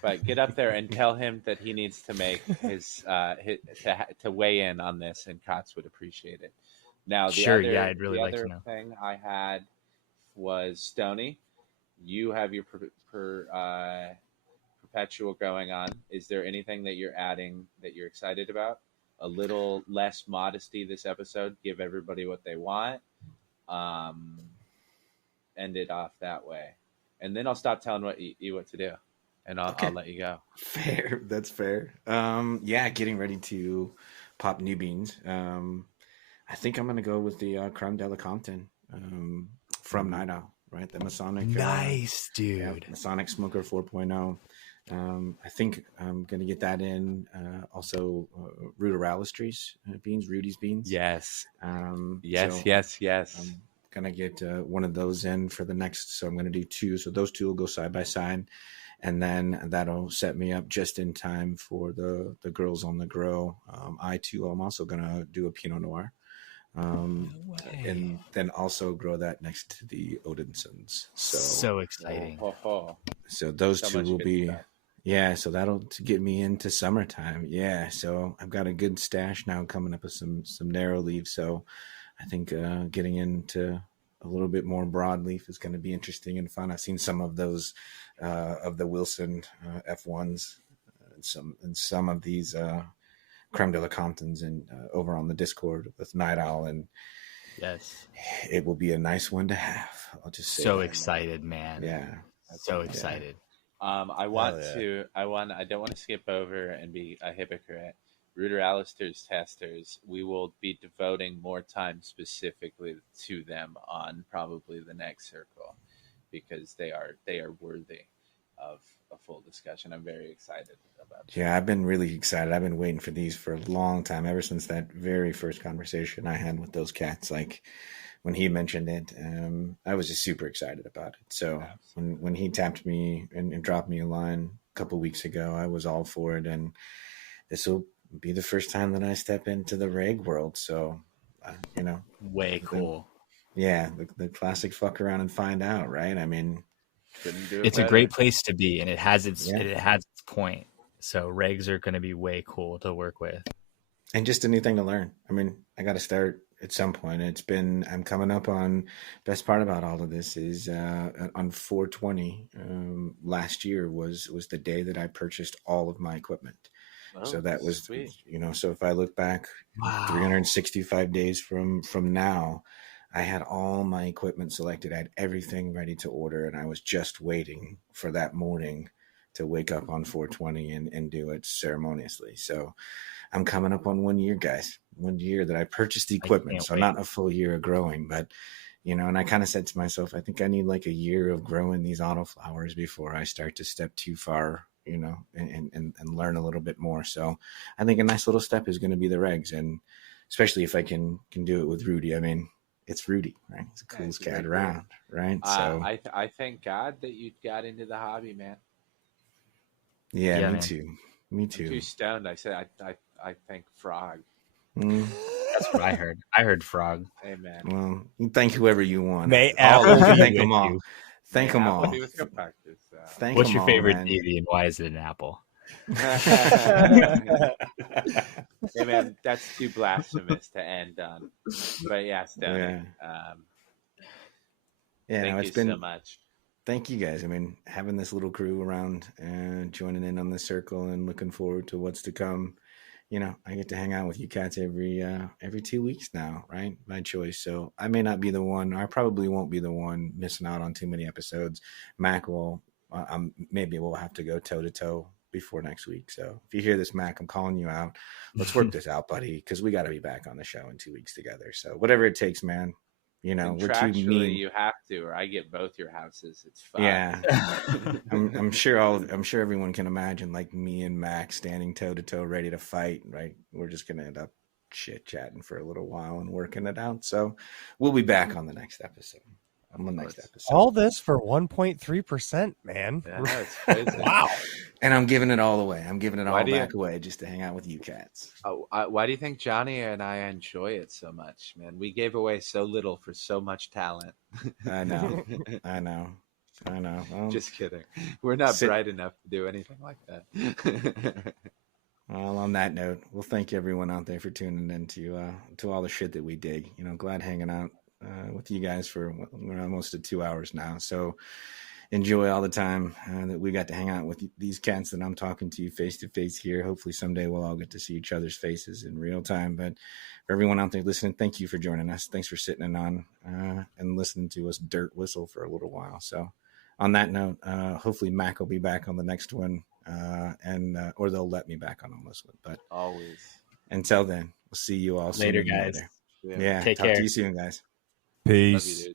but get up there and tell him that he needs to make his to weigh in on this, and Cott's would appreciate it. Now, I'd really like to know. The other thing I had was Stoney. You have your perpetual going on. Is there anything that you're adding that you're excited about? A little less modesty this episode. Give everybody what they want. End it off that way, and then I'll stop telling you what to do, and I'll let you go. Fair. That's fair. Yeah, getting ready to pop new beans. I think I'm gonna go with the Creme de la Compton from Night Owl. Right, the Masonic. Nice, dude. Yeah, Masonic Smoker 4.0. I think I'm going to get that in. Also, Ruderalis trees, beans, Rudy's beans. Yes. Yes. I'm going to get one of those in for the next. So I'm going to do 2. So those 2 will go side by side. And then that'll set me up just in time for the girls on the grow. I'm also going to do a Pinot Noir. And then also grow that next to the Odinsons. So exciting. So those 2 will be stuff. Yeah, so that'll get me into summertime. Yeah, so I've got a good stash now coming up with some narrow leaves. So I think getting into a little bit more broadleaf is going to be interesting and fun. I've seen some of those of the Wilson F1s and some of these Creme de la Comptons and over on the Discord with Night Owl, and yes, it will be a nice one to have. I'll just say so excited, man. Yeah, so excited. I don't want to skip over and be a hypocrite. Ruderalis testers, we will be devoting more time specifically to them on probably the next circle, because they are worthy of a full discussion. I'm very excited about that. Yeah, I've been really excited. I've been waiting for these for a long time, ever since that very first conversation I had with those cats. Like when he mentioned it, I was just super excited about it. So when he tapped me and dropped me a line a couple of weeks ago, I was all for it. And this will be the first time that I step into the reg world. So, way cool. The classic fuck around and find out, right? I mean, it's a great place to be, and it has its point. So regs are going to be way cool to work with, and just a new thing to learn. I mean, I got to start at some point. I'm coming up on best part about all of this is on 420 last year was the day that I purchased all of my equipment. Oh, so that was sweet. So if I look back 365 days from now, I had all my equipment selected. I had everything ready to order, and I was just waiting for that morning to wake up on 420 and do it ceremoniously. So I'm coming up on 1 year, guys. 1 year that I purchased the equipment. So not a full year of growing, but, and I kind of said to myself, I think I need like a year of growing these autoflowers before I start to step too far, and learn a little bit more. So I think a nice little step is going to be the regs, and especially if I can do it with Rudy. I mean, it's Rudy, right? He's the coolest cat around, right? So I thank God that you got into the hobby, man. yeah, me man. too. Me I'm too. too stoned. I said I thank Frog. That's what I heard. I heard frog. Amen. Well, you thank whoever you want. May all Apple of you, be thank with them all. you. Thank them all. Be with Compactus. Thank What's them your all, favorite man. deity and why is it an apple? Hey man, that's too blasphemous to end on. But yeah, Stoney. Yeah, thank no, it's you been so much. Thank you guys. I mean, having this little crew around and joining in on the circle and looking forward to what's to come. I get to hang out with you cats every 2 weeks now, right? By choice. So I may not be the one. I probably won't be the one missing out on too many episodes. Mac will. Maybe we'll have to go toe to toe before next week. So if you hear this, Mac, I'm calling you out. Let's work this out, buddy, because we got to be back on the show in 2 weeks together. So whatever it takes, man. We're too mean. You have to, or I get both your houses. It's fun. Yeah, I'm sure everyone can imagine like me and Max standing toe to toe, ready to fight. Right? We're just gonna end up chit chatting for a little while and working it out. So we'll be back on the next episode. All this for 1.3%, man. Yeah, it's crazy. Wow. And I'm giving it all away. I'm giving it all back away just to hang out with you cats. Why do you think Johnny and I enjoy it so much, man? We gave away so little for so much talent. I know. Well, just kidding. We're not bright enough to do anything like that. Well, on that note, we'll thank everyone out there for tuning in to all the shit that we dig. Glad hanging out with you guys for we're almost at 2 hours now. So enjoy all the time that we got to hang out with these cats that I'm talking to you face to face here. Hopefully someday we'll all get to see each other's faces in real time. But for everyone out there listening, thank you for joining us. Thanks for sitting in on and listening to us dirt whistle for a little while. So on that note, hopefully Mac will be back on the next one or they'll let me back on this one. But always. Until then, we'll see you all later, guys. Yeah, take talk care. to you soon, guys. Peace.